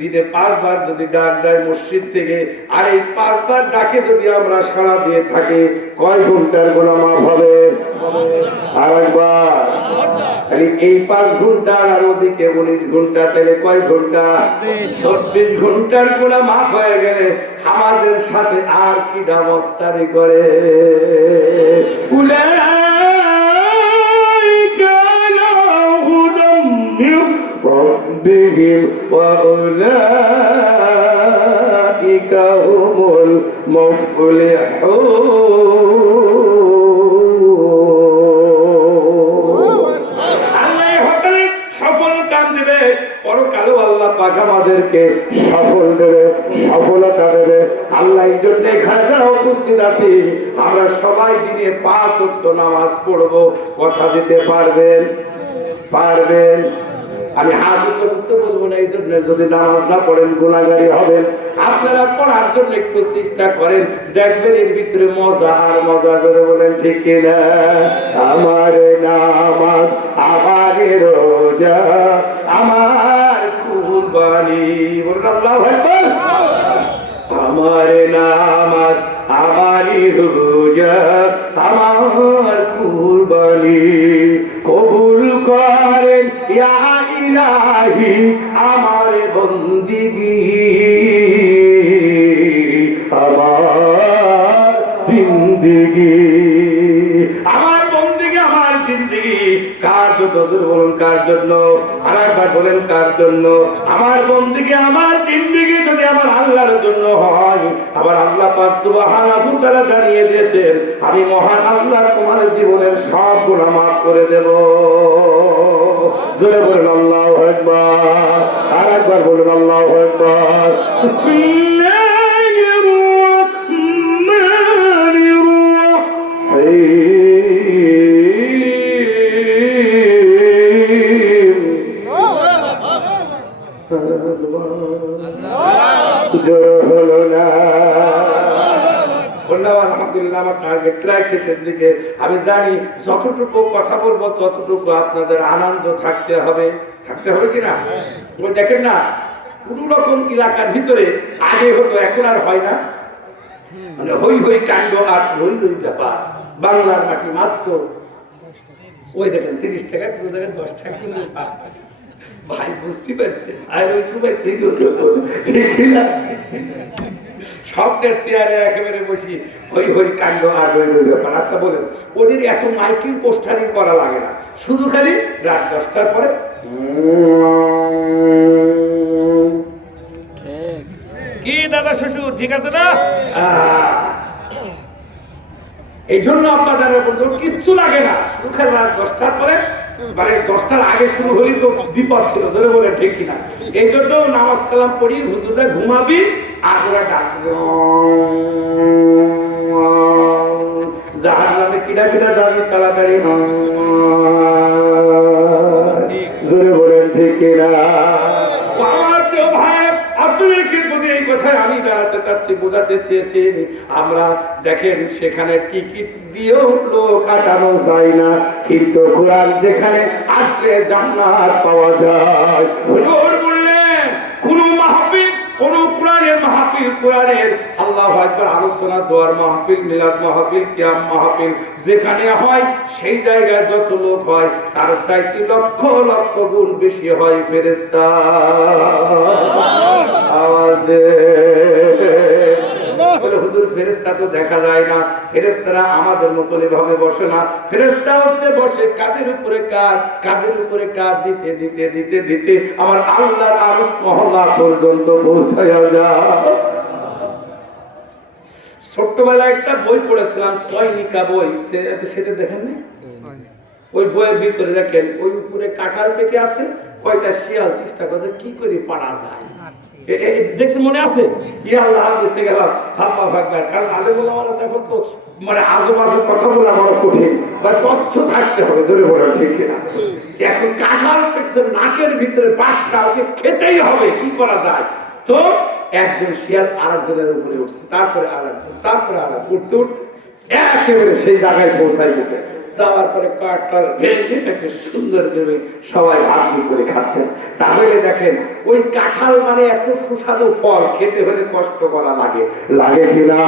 দিনে 5 বার যদি ডাক দেয় মসজিদ থেকে, আর এই 5 বার ডাকে যদি আমরা সাড়া দিয়ে থাকি, কয় ঘন্টার গুনাহ মাফ হবে? আর একবার এই 5 ঘন্টা আর ওদিকে 19 ঘন্টা, তাহলে কয় ঘন্টা? 24 ঘন্টার গুনাহ মাফ হয়ে গেলে আমাদের সাথে আর কি দামস্তারি করে? উলাইকা লাহুম মির রাব্বিহিম ওয়া উলাইকা হুমুল মুফলিহুন। সফল কাম দেবে, পরকালে আল্লাহ পাক আমাদেরকে সফল দেবে, সফলতা দেবে। আল্লাহ এই জন্য এখানে যারা উপস্থিত আছি, আমরা সবাই দিনে 5 ওয়াক্ত নামাজ পড়বো। কথা দিতে পারবেন? পারবেন? আমি হাদিস উত্তর বলবো না, এই জন্য যদি নামাজ না পড়েন গুনাহগারী হবেন। আপনারা পড়ার জন্য একটু চেষ্টা করেন, দেখবেন এর ভিতরে মজা আর মজা। করে বলেন ঠিক কিনা? আমার নামাজ, আমার রোজা, আমার কুরবানি, বলুন আল্লাহু আকবার। আমার নামাজ, আমার রোজা, আমার কুরবানি কবুল করেন ইয়া ইলাহি আমার বন্দিগি, আমার জিন্দেগি, আমার বন্দিগি, আমার জিন্দেগি। কার জন্য? বলুন কার জন্য? আর একবার বলেন কার জন্য? আমার বন্দিগি, আমার জিন্দেগি যদি আমার আল্লাহর জন্য হয়, আবার আল্লাহ পাক সুবহানাহু ওয়া তাআলা জানিয়ে দিয়েছেন, আমি মহান আল্লাহ তোমার জীবনের সব গুনাহ মাফ করে দেব। জোরে বলুন আল্লাহু আকবার। আর একবার বলুন আল্লাহু আকবার। বিসমিল্লাহির রাহমানির আলহামদুলিল্লাহ। আমার টার্গেট প্রায় শেষের দিকে। আমি জানি যতটুকু কথা বলবো ততটুকু আপনাদের আনন্দ থাকতে হবে। থাকতে হবে কিনা? ওই দেখেন না, কোন রকম এলাকার ভিতরে আগে হতো, এখন আর হয় না। মানে হই হই কাণ্ড আর হই হই ব্যাপার। বাংলার মাটি মাত্র ওই দেখেন 30 টাকা, কোনো দেখেন 10 টাকা, কোনো 5 টাকা। ভাই বুঝতে পারছে আর ওই সময় ঠিক না? সবটা চেয়ারে একেবারে বসি হই হই কাণ্ড আর হই হই ব্যাপার। আচ্ছা বলেন, ওদের এত মাইকিং পোস্টারিং করা লাগে না, শুধু খালি রাত 10টার পরে কি দাদা শ্বশুর ঠিক আছে না? এই জন্য আপনাদের বন্ধু কিচ্ছু লাগে না, শুধু খালি রাত 10টার পরে মানে 10টার আগে শুরু হলি তো বিপদ ছিল, ধরে বলে ঠিক কিনা। এই জন্য নামাজ কালাম পড়ি, হুজুররা ঘুমাবি, আর ওরা ডাকবে জাহান্নামে কিডা কিডা যাবি তাড়াতাড়ি, জোরে বলেন ঠিক কিনা। আমার প্রিয় ভাই, আপনাদেরকে প্রতি এই কথাই আমি জানাতে চাচ্ছি, বোঝাতে চেয়েছি। আমরা দেখেন সেখানে টিকিট দিয়েও লোক কাটানো যায় না, কিন্তু কোরআন যেখানে আসলে জান্নাত পাওয়া যায়। হুজুর বললেন কোন মাহফিল, কোন কোরআনের মাহফিল, কোরআনের আল্লাহু আকবার আলোচনা, দোয়ার মাহফিল, মিলাদ মাহফিল, কিয়াম মাহফিল যেখানে হয়, সেই জায়গায় যত লোক হয় তার চাইতে লক্ষ লক্ষ গুণ বেশি হয় ফেরেশতা। আওয়াজ দে। হুজুর ফেরেশতা তো দেখা যায় না, ফেরেশতারা আমাদের মতন এভাবে বসে না। ফেরেশতা হচ্ছে বসে কাঁধের উপরে কাঁধ, কাঁধের উপরে কাঁধ দিতে দিতে দিতে দিতে আমার আল্লাহর আরশ মহল্লা পর্যন্ত পৌঁছায়া যায়। ছোট্টবেলায় একটা বই পড়েছিলাম, সৈনিকা বই, সেটা দেখেন না? ওই বইয়ের ভিতরে দেখেন ওই উপরে কাঁঠাল পেকে আছে, কয়টা শিয়াল চেষ্টা করছে কি করে পারা যায়, দেখছেন মনে আছে? আল্লাহ বেঁচে গেলাম, হাল্লা ভাগবার। কারণ আলে বলে আমার দেখো তো মানে আজব আজব কথা বলে আমার কঠিন, বা তথ্য থাকতে হবে, ধরে বলা ঠিক না। এখন কাঁঠাল পেয়েছে নাকের ভিতরে বাসটা, ওকে খেতেই হবে, কি করা যায়? তো একজন শিয়াল আরেকজনের উপরে উঠছে, তারপরে আরেকজন, তারপরে আরেকজন, উঠতে উঠতে একেবারে সেই জায়গায় পৌঁছাই গেছে। যাওয়ার পরে কাঠটা ভেঙে তাকে সুন্দর করে সবাই ভাগ করে খাচ্ছেন। তাহলে দেখেন ওই কাঁঠাল মানে এত সুস্বাদু ফল, খেতে হলে কষ্ট করা লাগে, লাগে কিনা?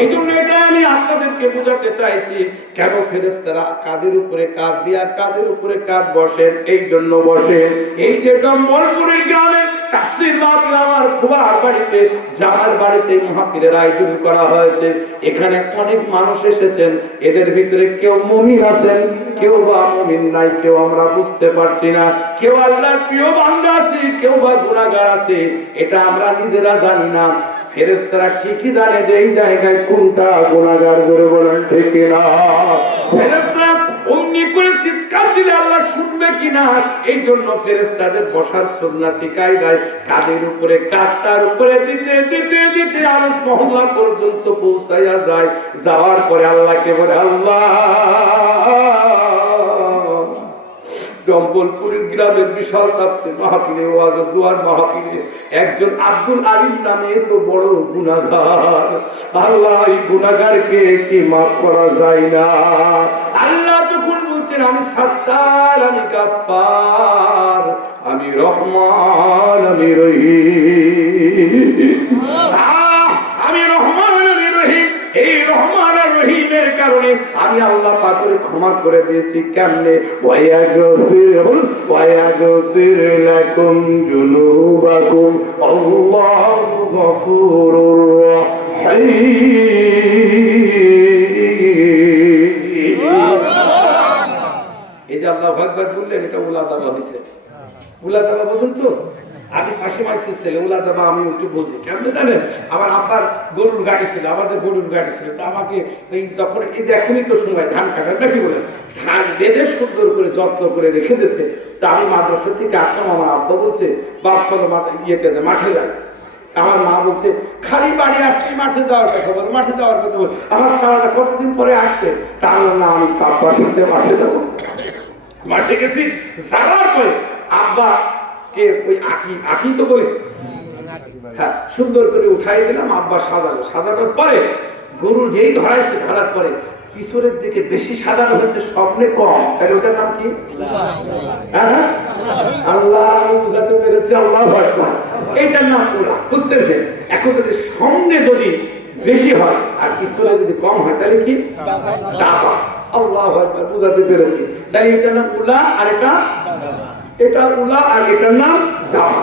এই জন্য এটা আমি আপনাদেরকে বোঝাতে চাইছি, কেন ফেরেশতারা কাঁধের উপরে কাঁধ দিয়া কাঁধের উপরে কাঁধ বসেন, এই জন্য বসেন। এই যে কম্বলপুরের গ্রামে তাফসীর মাহফিল আমার ফুবার বাড়িতে, জামার বাড়িতে মাহফিলের আয়োজন করা হয়েছে। এখানে অনেক মানুষ এসেছেন, এদের ভিতরে কেউ মুমিন আছেন, কেউ বা মুমিন নাই, কেউ আমরা বুঝতে পারছি না, কেউ আল্লাহর প্রিয় বান্দা আছে, কেউ বা গুনাহগার আছে, এটা আমরা নিজেরা জানি না। ফেরেশতারা ঠিকই জানে যে এই জায়গায় কোনটা গুনাহগার, ধরে বলেন ঠিক না। ফেরেশতারা অমনি করে চিৎকার দিলে আল্লাহ শুনবে কিনা, এই জন্য ফেরেশতাদের বসার সুন্নতি কায়দায় কাঁধের উপরে কাঁধ, তার উপরে দিতে দিতে দিতে আরশ মহল্লা পর্যন্ত পৌঁছায়া যায়। যাওয়ার পরে আল্লাহকে বলে, আল্লাহ জম্বলপুরের গ্রামের বিশাল তাফসীর মাহফিলে, ওয়াজ ও দোয়ার মাহফিলে একজন আব্দুল আলিম নামে এত বড় গুনাহগার, আল্লাহ এই গুনাহগারকে কি মাফ করা যায় না? আল্লাহ তখন বলছেন, আমি সাত্তার, আমি গাফফার, আমি রহমান, আমি রহিম। আমি রহমান, আমি রহিম। এই রহমান আর রহিমের কারণে আমি আল্লাহ পাকের ক্ষমা করে দিয়েছি। কেমনে? ওয়ায়াগফির লাকুম যুনুবাকুম, আল্লাহু গফুরুর রহিম। এই যে আল্লাহু আকবার বললেন, এটা উলাদাবা হইছে। উলাদাবা বুঝুন তো? আমি শাশি মাংসের ছেলে, উলাদাবা আমি একটু বুঝি। কেমনে জানেন? আমার আব্বার গরুর গাড়ি ছিল, আমাদের গরুর গাড়ি ছিল, তো আমাকে এই তখন এই যে এখনই তো সময় ধান কাটার নাকি বলেন, ধান বেঁধে সুন্দর করে যত্ন করে রেখে দিয়েছে। তো আমি মাদ্রাসা থেকে আসলাম, আমার আব্বা বলছে, বাপ চলো ইয়েতে যায়, মাঠে যায়। আমার মা বলছে, খালি বাড়ি আসলে মাঠে যাওয়ার কথা বল, মাঠে যাওয়ার কথা বল। আমার সারাটা কতদিন পরে আসতে, তা না আমি আব্বার সাথে মাঠে যাবো। মাঠে গেছি, যাওয়ার পরে আব্বা কে ওই আকি তো বলে, হ্যাঁ, সুন্দর করে উঠাই দিলাম। আব্বা সাজানো, সাজানোর পরে গরু যেই ধরাইছে, ধরার পরে পিছনের দিকে বেশি সাজানো হয়েছে, সামনে কম, তাহলে ওটার নাম কি? হ্যাঁ, আল্লাহ, আমি বুঝাতে পেরেছি, আল্লাহু আকবার, এইটার নাম উলা। বুঝতে পেরেছেন? এখন যদি সামনে যদি বেশি হয় আর পিছনে যদি কম হয়, তাহলে কি? দাবা। আল্লাহু আকবার, বুঝাতে পেরেছি। তাই এটার নাম উলা, আর এটা উলা, আর এটার নাম দাবা।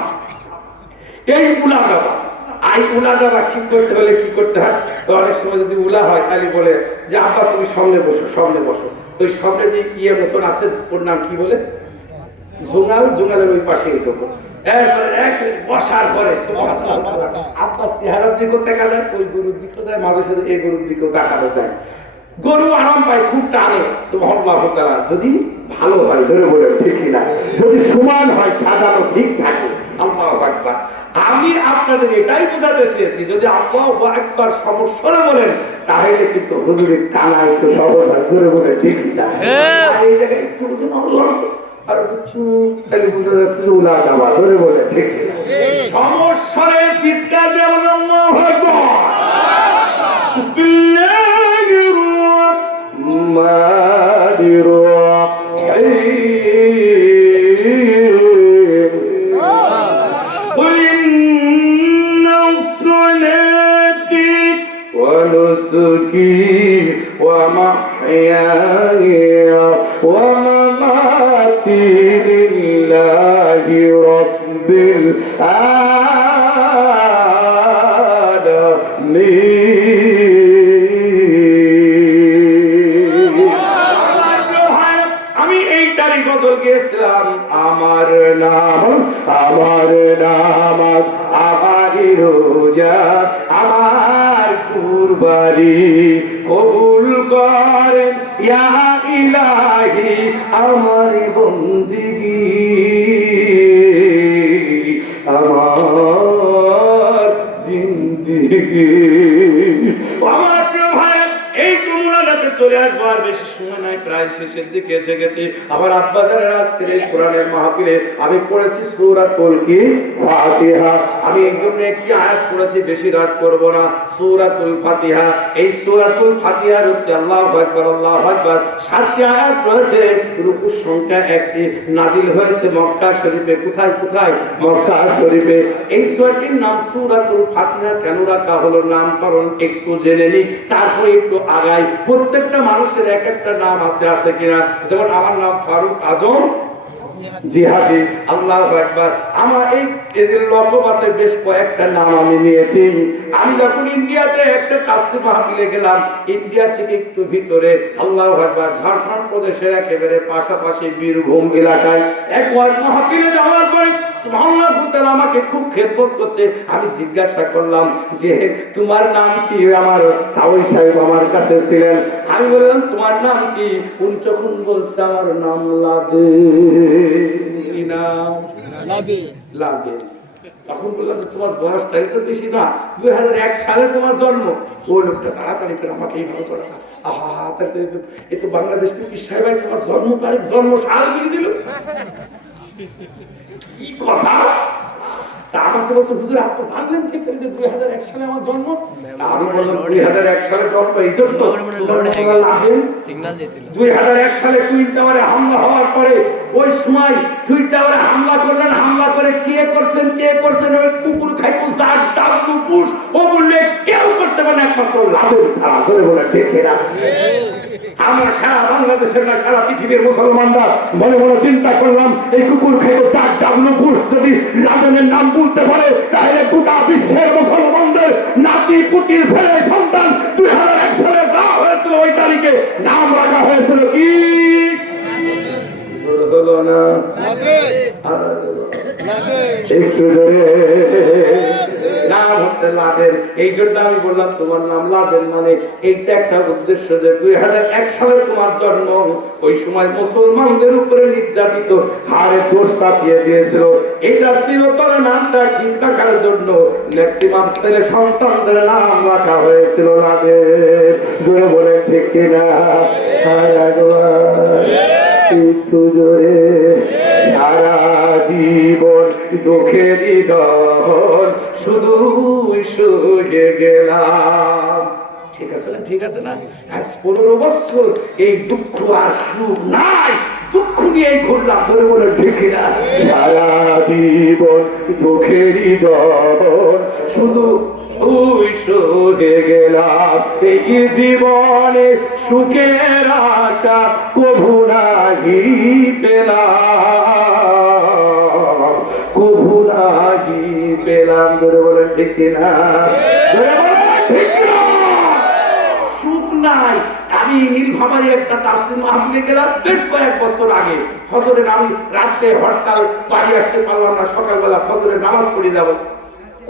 এই উলা দাবা, আই উলা দাবা ঠিক করতে হলে কি করতে হয়? তো অনেক সময় যদি উলা হয় তাহলে বলে যে, আব্বা তুমি সামনে বসো, সামনে বসো। তো ওই সামনে যে ইয়ে মতন আছে, ওর নাম কি বলে? জোঙাল, জোঙালের ওই পাশে ঢোকো। এরপরে এক বসার পরে আপনার চেহারার দিকেও দেখা যায়, ওই গরুর দিকেও যায়, মাঝে সাথে এই গরুর দিকেও দেখানো যায়। গরু আরাম পায়, খুব টানে, সুবহানাল্লাহু তাআলা। যদি ভালো হয়, ধরে বলে ঠিক না, যদি সমান হয়, সাজানো ঠিক থাকে, আল্লাহু আকবার। আমি আপনাদের এটাই বোঝাতে চেয়েছি, যদি আল্লাহু আকবার সমস্বরে বলেন তাহলে কিন্তু হুজুরের টানা একটু সহজ হয়, ধরে বলে ঠিক না। আর এই জায়গায় একটু বুঝুন আল্লাহ আর কিছু খালি বুঝা যাচ্ছে যে উলা গাওয়া, ধরে বলে ঠিক না। সমস্বরে চিৎকার দেবেন আল্লাহু আকবার। বিসমিল্লাহির রহমানির রহিম। কুল ইন্না সলাতি ওয়া নুসুকি ওয়া মাহইয়ায়া ওয়া মামাতি লিল্লাহি রাব্বিল আলামিন। আমি এই তারিখ গজল গেছিলাম, আমার নাম আমার রোজা, আমার কুরবানি কবুল করেন ইয়া ইলাহি, আমার বন্দেগী আমার জিন্দেগী। আমার প্রিয় ভাই, এই কুমুরাতে চলে আসবো, আর বেশি সময় নাই, প্রায় শেষের দিকে এসে গেছি। আমার আব্বাজানের আজকের এই কোরআনের মাহফিলে আমি পড়েছি সূরাতুল ফাতিহা। আমি এই জন্য একটি আয়াত পড়েছি, বেশি রাত করব না। সূরাতুল ফাতিহা, এই সূরাতুল ফাতিহার হচ্ছে আল্লাহু আকবার আল্লাহু আকবার 7টি আয়াত রয়েছে। রুকুর সংখ্যা 1টি, নাজিল হয়েছে মক্কা শরীফে। কোথায় কোথায়? মক্কা শরীফে। এই সূরাটির নাম সূরাতুল ফাতিহা কেন রাখা হলো, নামকরণ একটু জেনে নিই, তারপরে একটু আগাই। প্রত্যেকটা মানুষের এক একটা নাম আছে কিনা? যেমন আমার নাম ফারুক আজম জিহাদি, আল্লাহু আকবার। আমার এই লকব আছে, বেশ কয়েকটা নাম আমি নিয়েছি। আমি যখন ইন্ডিয়াতে একটা তাফসীর মাহফিলে গেলাম, ইন্ডিয়া থেকে একটু ভিতরে, আল্লাহু আকবার, ঝাড়খণ্ড প্রদেশের একেবারে পাশাপাশি বীরভূম এলাকায় এক ওয়াজ মাহফিলে যাওয়ার পরে সুবহানাল্লাহ তাআলা আমাকে খুব খেদমত করছে। আমি জিজ্ঞাসা করলাম যে তোমার নাম কি? আমার তাওই সাহেব আমার কাছে ছিলেন। আমি বললাম তোমার নাম কি? উনি যখন বলছে আমার নাম লাদে, লাদে, তখন বললাম যে তোমার বয়স তাই তো বেশি না, 2001 সালে তোমার জন্ম। ওই লোকটা তাড়াতাড়ি করে আমাকে এইভাবে করে, আহা তাহলে এ তো বাংলাদেশ থেকে পীর সাহেব আইছে, আমার জন্ম তারিখ জন্ম সাল লিখে দিল। কি কথা! তা আমাকে বলছে হুজুর আপনি জানলেন কি করে যে 2001 সালে আমার জন্ম? আমি বললাম 2001 সালে জন্ম, এই জন্য সিগন্যাল দিয়েছিল। 2001 সালে টুইন টাওয়ারে হামলা হওয়ার পরে ওই সময় টুইন টাওয়ারে হামলা করলেন, হামলা করে কে করছেন ওই কুকুর খাইকু জাত ডাবলু পুশ ও বললে কেউ করতে পারে না, একমাত্র লাদেন ছাড়া, ধরে বলে দেখে না। আমরা সারা বাংলাদেশের না সারা পৃথিবীর মুসলমানরা মনে মনে চিন্তা করলাম, এই কুকুর খাইকু জাত ডাবলু পুশ যদি লাদেনের নাম বলতে পারে তাহলে গোটা বিশ্বের মুসলমানদের নাতি পুতি ছেলে সন্তান 2001 সালে যা হয়েছিল ওই তারিখে নাম রাখা হয়েছিল কি? হলো না একটু জোরে নাম হচ্ছে লাদেন। এই জন্য আমি বললাম তোমার নাম লাদেন, মানে এইটা একটা উদ্দেশ্য যে 2001 সালে তোমার জন্ম। ওই সময় মুসলমানদের উপরে নির্যাতিত হারে দোষ চাপিয়ে দিয়েছিল। এটা চিরতরে নামটা ঠিক রাখার জন্য ম্যাক্সিমাম ছেলে সন্তানদের নাম রাখা হয়েছিল লাদেন। জোরে বলে ঠিক কিনা? একটু জোরে। সারা জীবন দুঃখেরই দহন শুধু সহে গেলাম। ঠিক আছে না? ঠিক আছে না? আজ 15 বছর এই দুঃখ আর সুখ নাই, দুঃখ নিয়েই ঘুরলাম, ধরে বলে ঠিক না? সারা জীবন দুঃখেরই দহন শুধু সহে গেলাম। এই জীবনে সুখের আশা কভু নাহি পেলাম, কভু নাহি পেলাম। ধরে বলে ঠিক না? ধরে বলে ঠিক না? সুখ নাই। আমি নীলফামারী একটা তাফসীর মাহফিলে গেলাম বেশ কয়েক বছর আগে। ফজরের আমি রাতে হরতাল, বাড়ি আসতে পারলাম না, সকালবেলা ফজরের নামাজ পড়ে যাব।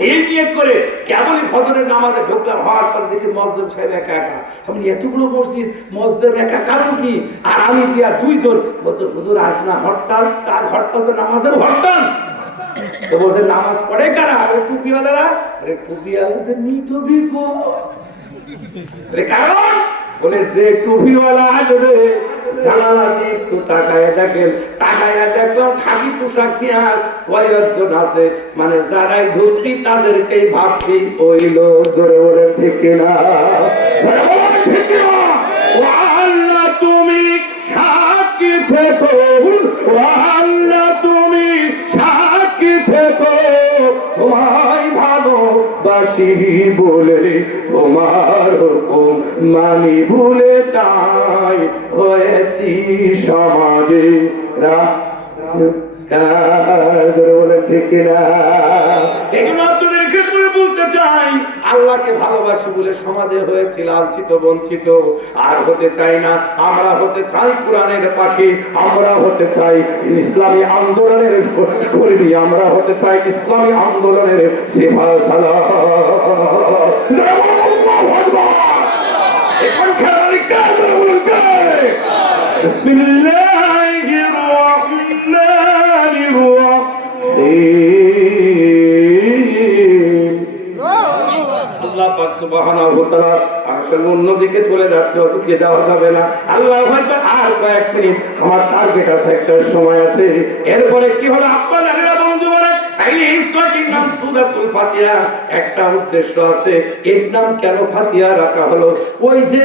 এই নিয়ত করে কেবলই ফজরের নামাজে ঢুকলাম, হওয়ার পর দেখি মুয়াজ্জিন সাহেব একা একা। আমি এতগুলো মসজিদ মুয়াজ্জিন একা, কারণ কি? আর আমি দিয়া দুইজন বলছে হুজুর আজ না হরতাল, কাল হরতাল তো নামাজের হরতাল। তো বলছে নামাজ পড়ে কারা? আরে টুপিওয়ালারা। আরে টুপিওয়ালাদের নিয়ে তো বিপদ। আরে কারণ বলে যে টুপিওয়ালা আসবে জানালা দিয়ে একটু তাকায় দেখেন, তাকায় দেখলাম খাকি পোশাক নিয়ে কয়েকজন আছে, মানে যারাই ধরছি তাদেরকেই ভাবছি ওই লোক। জোরে বলে ঠিক কিনা? জোরে বলে ঠিক কিনা? ও আল্লাহ তুমি সাক্ষী থেকো, ও আল্লাহ তুমি সাক্ষী থেকো, তোমায় ভালোবাসি বলে তোমার হুকুম মানি ভুলে তাই হয়েছি সমাজে বলে ঠিক না? এগুলো আপনাদের ক্ষেত্রে বলতে চাই, আল্লাহকে ভালোবাসি বলে সমাজে হয়েছি লাঞ্ছিত বঞ্চিত, আর হতে চাই না। আমরা হতে চাই কোরআনের পাখি, আমরা হতে চাই ইসলামী আন্দোলনের কর্মী, আমরা হতে চাই ইসলামী আন্দোলনের সেবা সালাহ। এখন খেলার কাজ বলতে বিসমিল্লাহির রহমানির রহিম। আল্লাহ পাক সুবহানাহু ওয়া তাআলা আসলে অন্যদিকে চলে যাচ্ছে, ওদিকে যাওয়া যাবে না। আল্লাহু আকবার। আর কয়েক মিনিট আমার টার্গেট আছে, একটা সময় আছে। এরপরে কি হলো আপনারা বন্ধু বলে এই সূরাটির নাম সূরাতুল ফাতিহা। একটা উদ্দেশ্য আছে, এর নাম কেন ফাতিহা রাখা হলো? ওই যে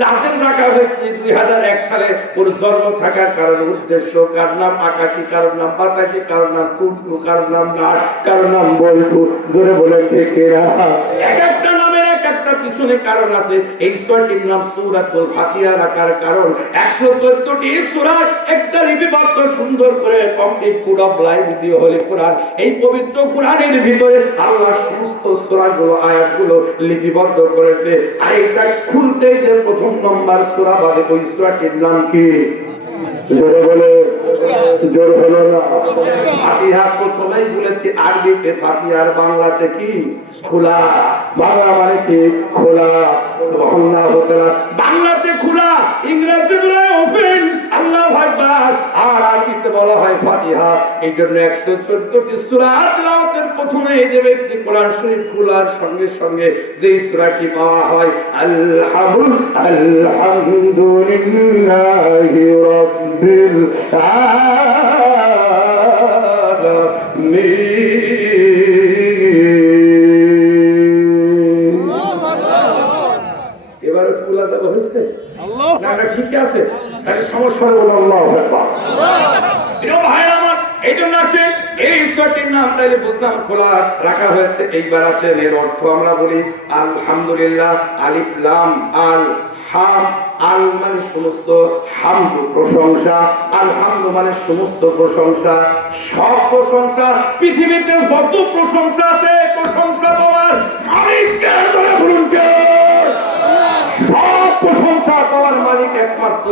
লাদেন রাখা হয়েছে 2001 সালে, ওর জন্ম থাকার কারণে উদ্দেশ্য। কার নাম আকাশী, কার নাম বাতাসী, কার নাম কুন্টু, কার নাম নাট, কার নাম বল্টু। জোরে বলেন ঠিক না? এক একটা নামের এক একটা পিছনে কারণ আছে। এই সূরাটির নাম সূরাতুল ফাতিহা রাখার কারণ 114টি সূরার একটা লিপিবদ্ধ সুন্দর করে কমপ্লিট কোড অফ লাইফ দিয়ে হলে কোরআন। এই পবিত্র কোরআনের ভিতরে আল্লাহ সমস্ত সূরাগুলো আয়াতগুলো লিপিবদ্ধ করেছে। আর এটা খুলতে যে প্রথম নম্বর সূরা বাদে ওই সূরাটির নাম কি? জোরে বলে, জোর হলো না? ফাতিহা প্রথমেই বলেছি আরবিতে ফাতিহার বাংলাতে কি? খোলা। বাংলা মানে কি? খোলা। সুবহানাল্লাহ। বাংলাতে খোলা, ইংরেজিতে বলা হয় ওপেন। আল্লাহু আকবার। আর আরবিতে বলা হয় ফাতিহা। এই জন্য 114টি সূরা তেলাওয়াতের প্রথমে যে ব্যক্তি কোরআন শরীফ খোলার সঙ্গে সঙ্গে যেই সূরাটি পাওয়া হয় আলহামদুলিল্লাহি রাব্বিল আলামিন। এবারে খোলা দেওয়া হয়েছে না? ঠিক আছে, তাহলে সমস্যা হলো আল্লাহু আকবার। ভাইরা আমার, এই জন্য আছে এই সূরাটির নাম তাইলে বুঝলাম খোলা রাখা হয়েছে। এইবার আসেন এর অর্থ আমরা বলি আলহামদুলিল্লাহ। আলিফ লাম আল হাম। আল মানে সমস্ত, হামদু প্রশংসা, আলহামদু মানে সমস্ত প্রশংসা, সব প্রশংসা। পৃথিবীতে যত প্রশংসা আছে, প্রশংসা পাওয়ার মালিক কে? জোরে বলুন কে? সব প্রশংসা পাওয়ার মালিক একমাত্র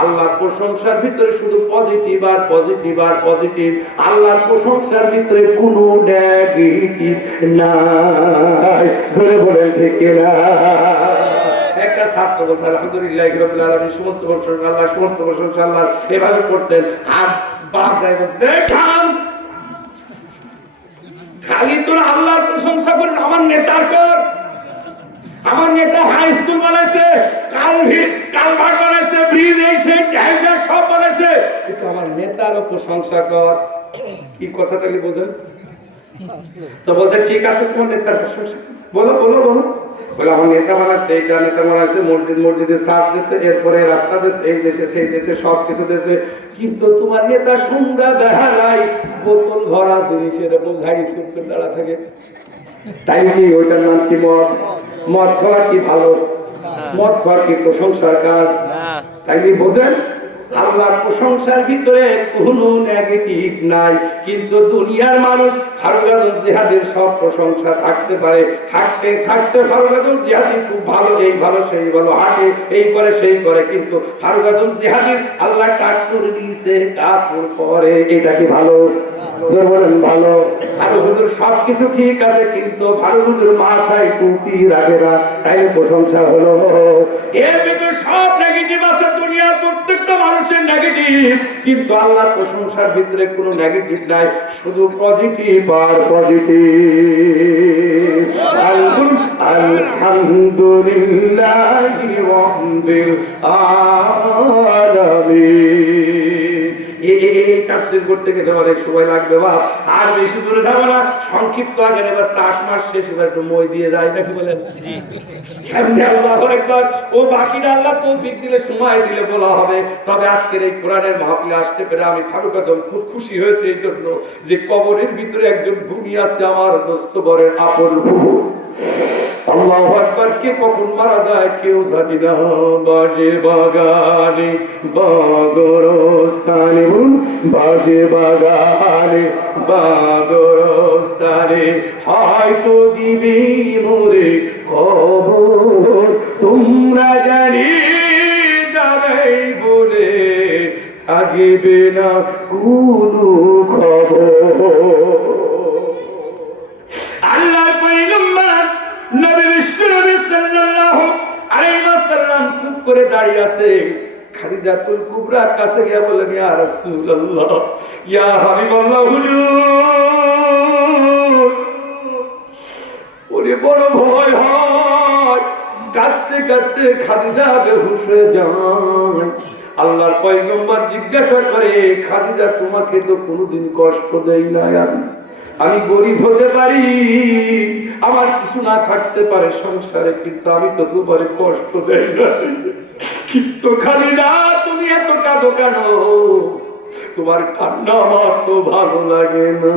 আল্লাহর। প্রশংসার ভিতরে শুধু পজিটিভ আর পজিটিভ আর পজিটিভ। আল্লাহর প্রশংসার ভিতরে কোনো নেগেটিভ নাই। জোরে বলেন ঠিক না? একটা ছাত্র বলছে আলহামদুলিল্লাহি রাব্বিল আলামিন, সমস্ত প্রশংসা আল্লাহ, সমস্ত প্রশংসা আল্লাহ। এভাবে করছেন। আর বাপ যাই বলছে দেখান খালি তোর আল্লাহর প্রশংসা করিস, আমার নেতার কর। আমার নেতা হাই স্কুল বানাইছে, কালভার্ট বানাইছে, ব্রিজ এইছে, ট্যাঙ্কার সব বানাইছে, কিন্তু আমার নেতারও প্রশংসা কর। কি কথা তাহলে বোঝেন? তো বলছে ঠিক আছে, তোমার নেতার প্রশংসা বলো বলো বলো। বলে আমার নেতা বানাইছে, এইটা নেতা বানাইছে, মসজিদে ছাদ দিয়েছে, এরপরে রাস্তা দিয়েছে, এই দেশে সেই দেশে সব কিছু দিয়েছে, কিন্তু তোমার নেতা সন্ধ্যা দেখা যায় বোতল ভরা জিনিসের বোঝাই চুপকে দাঁড়া থাকে। তাই কি ওইটার নাম কি? মদ। মদ খাওয়া কি ভালো? মদ খাওয়া কি প্রশংসার কাজ? তাই কি বোঝেন? আল্লাহর প্রশংসার ভিতরে কোনো নেগেটিভ নাই, কিন্তু দুনিয়ার মানুষ ফারুক আজম জিহাদের সব প্রশংসা থাকতে পারে, থাকতে থাকতে ফারুক আজম জিহাদি খুব ভালো, এই ভালো সেই ভালো, হাঁটে এই করে সেই করে, কিন্তু ফারুক আজম জিহাদির আল্লাহ টাট্টুর দিয়েছে, কাপড় পরে, এটা কি ভালো? জোর বলেন ভালো। ফারুক হুজুর সবকিছু ঠিক আছে, কিন্তু ফারুক হুজুর মাথায় টুপি রাখে না, তাই প্রশংসা হলো। এর ভিতরে সব নেগেটিভ আছে, দুনিয়ার প্রত্যেকটা মানুষের নেগেটিভ, কিন্তু আল্লাহর প্রশংসার ভিতরে কোনো নেগেটিভ নাই, শুধু পজিটিভ আর পজিটিভ। আলহামদুলিল্লাহি রাব্বিল আলামিন। এই তাফসীর করতে গেলে অনেক সময় লাগবে বাপ, আর বেশি দূরে যাবো না, সংক্ষিপ্ত আগে এবার 4 মাস শেষ, এবার একটু মই দিয়ে যায় নাকি বলেন? আল্লাহু আকবার। ও বাকিটা আল্লাহ তৌফিক দিলে, সময় দিলে বলা হবে। তবে আজকের এই কোরআনের মাহফিলে আসতে পেরে আমি ফারুক আজম খুব খুশি হয়েছে এই জন্য যে কবরের ভিতরে একজন ভূমি আছে, আমার দোস্ত বরের আপন ফুফু। আল্লাহু আকবার। কে কখন মারা যায় কেউ জানি না। বাজে বাগানে বাগরস্থানে, বাজে বাগানে বাগরস্থানে, হয়তো দিবি মোরে খবর, তোমরা জানি যাবে বলে আগিবে না কোনো খবর। আল্লাহ পয়গম্বর নবী বিশ্বনবী সাল্লাল্লাহু আলাইহি ওয়াসাল্লাম চুপ করে দাঁড়িয়ে আছে। খাদিজাতুল কুবরার কাছে গিয়ে বললেন, ইয়া রাসূলুল্লাহ, ইয়া হাবিবাল্লাহ হুজুর, ওরে বড় ভয় হয়। কাঁদতে কাঁদতে খাদিজা বেহুশ হয়ে যায়। আল্লাহর পয়গম্বর জিজ্ঞাসা করে, খাদিজা তোমাকে তো কোনোদিন কষ্ট দেই নাই, আমি গরিব হতে পারি, আমার কিছু না থাকতে পারে সংসারে, কিন্তু আমি তো দুবারে কষ্ট দেই না। কিন্তু খাদিজা তুমি এত কাঁদো কেন? তোমার কান্না আমার তো ভালো লাগে না।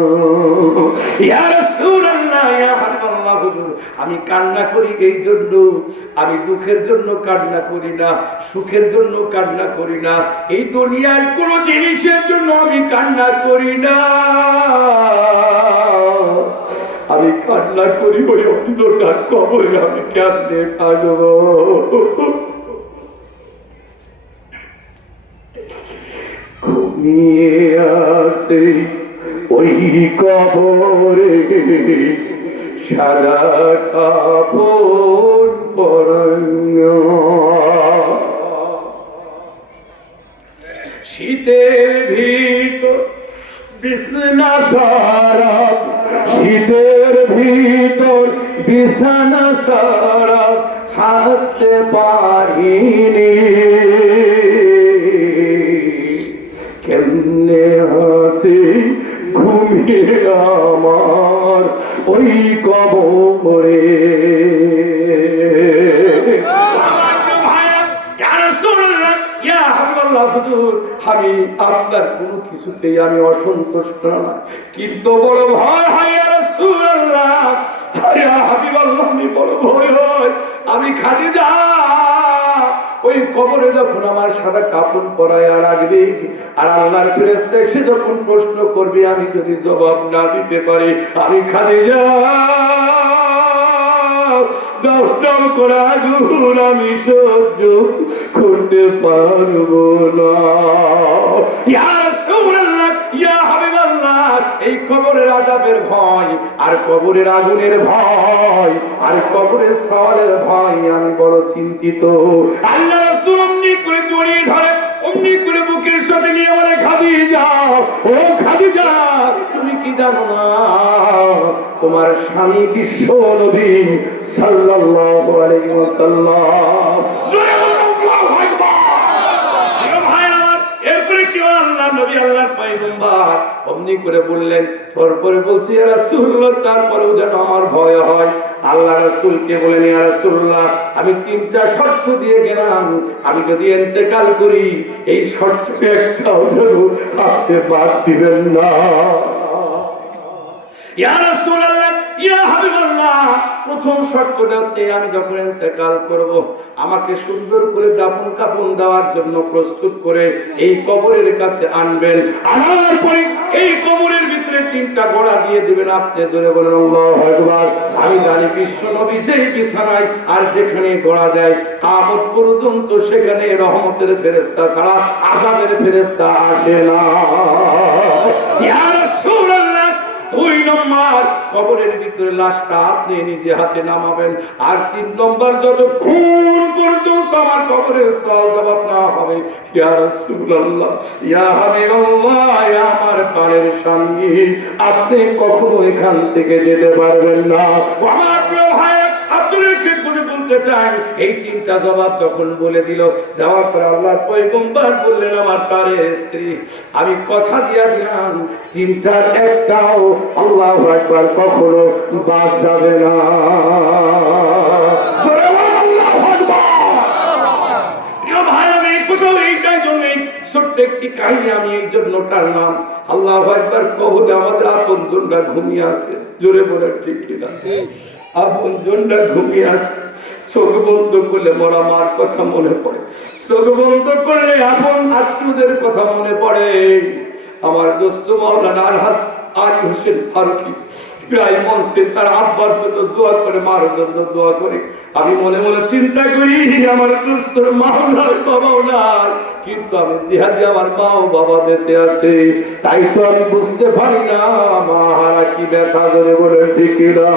ইয়া রাসূলুল্লাহ, ইয়া হাবিবাল্লাহ হুজুর, আমি কান্না করি এই জন্য, আমি দুঃখের জন্য কান্না করি না, সুখের জন্য কান্না করি না, এই দুনিয়ার কোন জিনিসের জন্য আমি কান্না করি না। আমি কান্না করি ওই অন্ধকার কবরে আমি কেমনে থাকবো। ঘুমিয়ে আসে ওই কবরে সাদা কাপড় পরানো, শীতের ভিতর বিছানা সারা, শীতের ভিতর বিছানা সারা থাকতে পারিনি, কেমনে হাসি ঘুমিয়ে আমার ওই কবরে। আমি আপনার কোনো কিছুতেই আমি অসন্তুষ্ট না, কিন্তু বড় ভয় হয় ইয়া রাসূলুল্লাহ, ইয়া হাবিবাল্লাহ, আমি বড় ভয় হয়। আমি খাদিজা ওই কবরে যখন আমার সাদা কাপড় পরায় রাখবে, আর আল্লাহর ফেরেশতা এসে যখন প্রশ্ন করবে, আমি যদি জবাব না দিতে পারি, আমি খাদিজা দাও দাও করে আগুন আমি সহ্য করতে পারবো না। ইয়া রাসূলুল্লাহ, ইয়া হাবিবাল্লাহ, এই কবরের আযাবের ভয়, আর কবরের আগুনের ভয়, আর কবরের সওয়ালের ভয় আমি বড় চিন্তিত। আল্লাহ রাসূল অমনি করে জড়িয়ে ধরে, অমনি করে বুকের সাথে নিয়ে বলে, খাদিজা, ও খাদিজা, তুমি কি জানো না তোমার স্বামী বিশ্ব নবী সাল্লাল্লাহু আলাইহি ওয়াসাল্লাম, জোরে বলুন আল্লাহু আকবার। এরপরে কি হলো? আল্লাহ নবী, আল্লাহর পয়গম্বর অমনি করে বললেন, তারপরে বলছি ইয়া রাসূলুল্লাহ, তারপরেও যেন আমার ভয় হয়। আল্লাহ রাসূলকে বলেন, ইয়া রাসূলুল্লাহ, আমি 3টা শর্ত দিয়ে গেলাম, আমি যদি ইন্তেকাল করি এই শর্তের একটাও যেন আপনি বাদ দিবেন না। ইয়া রাসূলুল্লাহ, ইয়া হাবিবাল্লাহ, প্রথম শর্তটা হচ্ছে আমি যখন ইন্তেকাল করব আমাকে সুন্দর করে দাফন কাফন দেওয়ার জন্য প্রস্তুত করে এই কবরের কাছে আনবেন। আনার পরে এই কবরের ভিতরে 3টা ঘোড়া দিয়ে দিবেন। আপনি ধরে বলেন আল্লাহু আকবার। আমি জানি বিশ্ব নবী যেই বিছানায় আর যেখানে ঘোড়া দেয় কিয়ামত পর্যন্ত সেখানে রহমতের ফেরেশতা ছাড়া আযাবের ফেরেশতা আসে না। ইয়া রাসূলুল্লাহ, 2 নম্বর কবরের ভিতরে লাশটা আপনি নিজে হাতে নামাবেন। আর 3 নম্বর যতক্ষণ পর্যন্ত আমার কবরের সওয়াল জবাব না হবে, ইয়া রাসূলুল্লাহ, ইয়া হাবিবাল্লাহ, ইয়া আমার প্রাণের স্বামী, আপনি কখনো এখান থেকে যেতে পারবেন না। ও আমার প্রিয় ভাই, আপনাদের ক্ষেত্রে বলতে চাই, এই 3টা জবাব যখন বলে দিল, যাওয়ার পর আল্লাহর পয়গম্বর বললেন, আমার প্রাণের স্ত্রী, আমি কথা দিয়া দিলাম 3টার একটাও আল্লাহু আকবার কখনো বাদ যাবে না। ছোট্ট একটি কাহিনী আমি এই জন্য টানলাম। আল্লাহু আকবার, কবরে আমাদের আপনজনরা ঘুমিয়ে আছে, জোরে বলে ঠিক কিনা? আপনজনরা ঘুমিয়ে আছে। চোখ বন্ধ করলে মরা মার কথা মনে পড়ে, চোখ বন্ধ করলে আপন আত্মীয়দের কথা মনে পড়ে। আমার দোস্ত মাওলানা আলহাজ আলী হোসেন ফারুকী প্রায় মঞ্চে তার আব্বার জন্য দোয়া করে, মার জন্য দোয়া করে। আমি মনে মনে চিন্তা করি, আমার দোস্তর মাও নাই, বাবাও নাই, কিন্তু আমি জিহাদি আমার মা ও বাবা বেঁচে আছে, তাই তো আমি বুঝতে পারি না মা হারা কি ব্যথা করে বলে ঠিক না।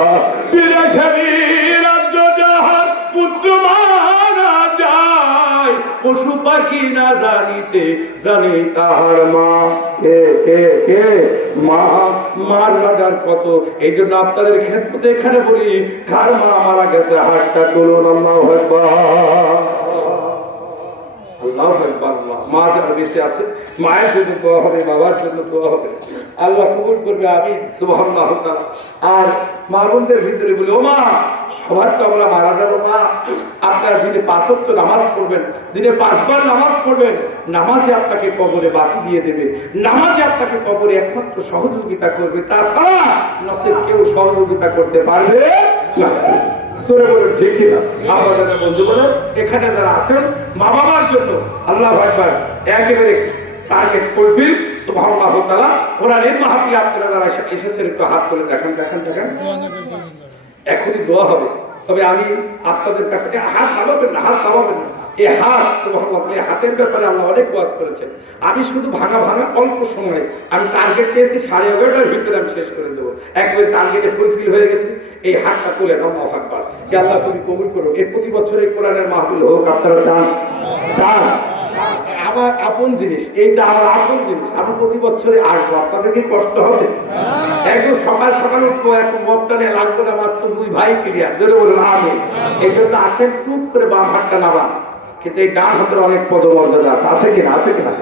রাজ্য যাহার পুত্র মারা যায়, পশু পাখি না জানিতে জানে তাহার মা। কে কে কে মা, মার রাগার কত। এই জন্য আপনাদের ক্ষেত্রে এখানে বলি, কার মা মারা গেছে হাতটা তুলুন। আল্লাহু আকবার, আল্লাহু আকবার। মা যারা বেঁচে আছে, মায়ের জন্য দোয়া হবে, বাবার জন্য দোয়া হবে, আল্লাহ কবুল করবে। আমি সুবহানাল্লাহ তাআলা। আর মা বোনদের ভিতরে বলি, ও মা, সবার তো আমরা মারা যাবো মা, আপনারা দিনে 5 ওয়াক্ত নামাজ পড়বেন, দিনে 5 বার নামাজ পড়বেন। নামাজে আপনাকে কবরে বাতি দিয়ে দেবে, নামাজে আপনাকে কবরে একমাত্র সহযোগিতা করবে, তাছাড়া নসিব কেউ সহযোগিতা করতে পারবে না। চলে বলুন ঠিক কিনা? আমাদের বন্ধু বলেন, এখানে যারা আছেন মা বাবার জন্য আল্লাহু আকবার, একেবারে টার্গেট ফুলফিল। সুবহানাল্লাহু তাআলা। কোরআনের মাহফিলে আপনারা যারা এসেছেন একটু হাত তুলে দেখেন দেখেন দেখেন, এখনই দোয়া হবে। তবে আমি আপনাদের কাছে হাত নামাবেন না, হাত নামাবেন না। এই হাত, সুবহানাল্লাহ, এই হাতের ব্যাপারে আল্লাহ অনেক ওয়াজ করেছেন। আমি শুধু ভাঙা ভাঙা অল্প সময়ে আমি টার্গেট পেয়েছি 11:30টার ভিতরে আমি শেষ করে দেবো। একবারে টার্গেটে ফুলফিল হয়ে গেছে। এই হাতটা তুলে আল্লাহু আকবার। কে আল্লাহ তুমি কবুল করো। এই প্রতি বছর এই কোরআনের মাহফিল হোক, আপনারা চান? চান? আমার আপন জিনিস, এইটা আমার আপন জিনিস, আমি প্রতি বছরে আসবো। আপনাদের কি কষ্ট হবে? একদম সকাল সকাল উঠবো, একটু মদটা নিয়ে লাগবে না, মাত্র 2 ভাই ক্লিয়ার, যদি বলুন আমি। এই জন্য আসেন, টুক করে বাম হাতটা নামান, কিন্তু এই ডান হাতের অনেক পদমর্যাদা আছে, আছে কিনা? আছে কিনা?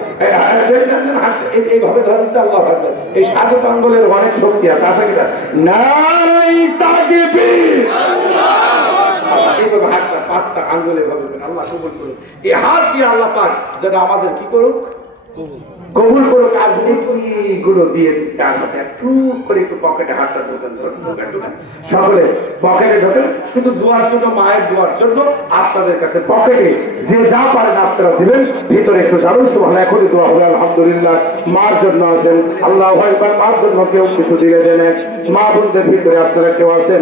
এইভাবে ধরেন তো আল্লাহু আকবার। এই 7 আঙ্গুলের অনেক শক্তি আছে, আছে কিনা? নারায়ে তাকবীর। এইভাবে হাতটা 5টা আঙ্গুলে ভাবে আল্লাহ কবুল করুন। এই হাত দিয়ে আল্লাহ পাক যেন আমাদের কি করুক, কবুল করুক। আর গুলো দিয়ে দিন কার হাতে, একটু করে একটু পকেটে হাতটা ঢোকেন, সকলে পকেটে ঢোকেন। শুধু দোয়ার জন্য, মায়ের দোয়ার জন্য আপনাদের কাছে পকেটে যে যা পারেন আপনারা দিবেন, ভিতরে একটু জানুন। সুবহানাল্লাহ, এখনই দোয়া হবে। আলহামদুলিল্লাহ, মার জন্য আছেন, আল্লাহু আকবার। মার জন্য কেউ কিছু দিলে দেন, মা বোনদের ভিতরে আপনারা কেউ আছেন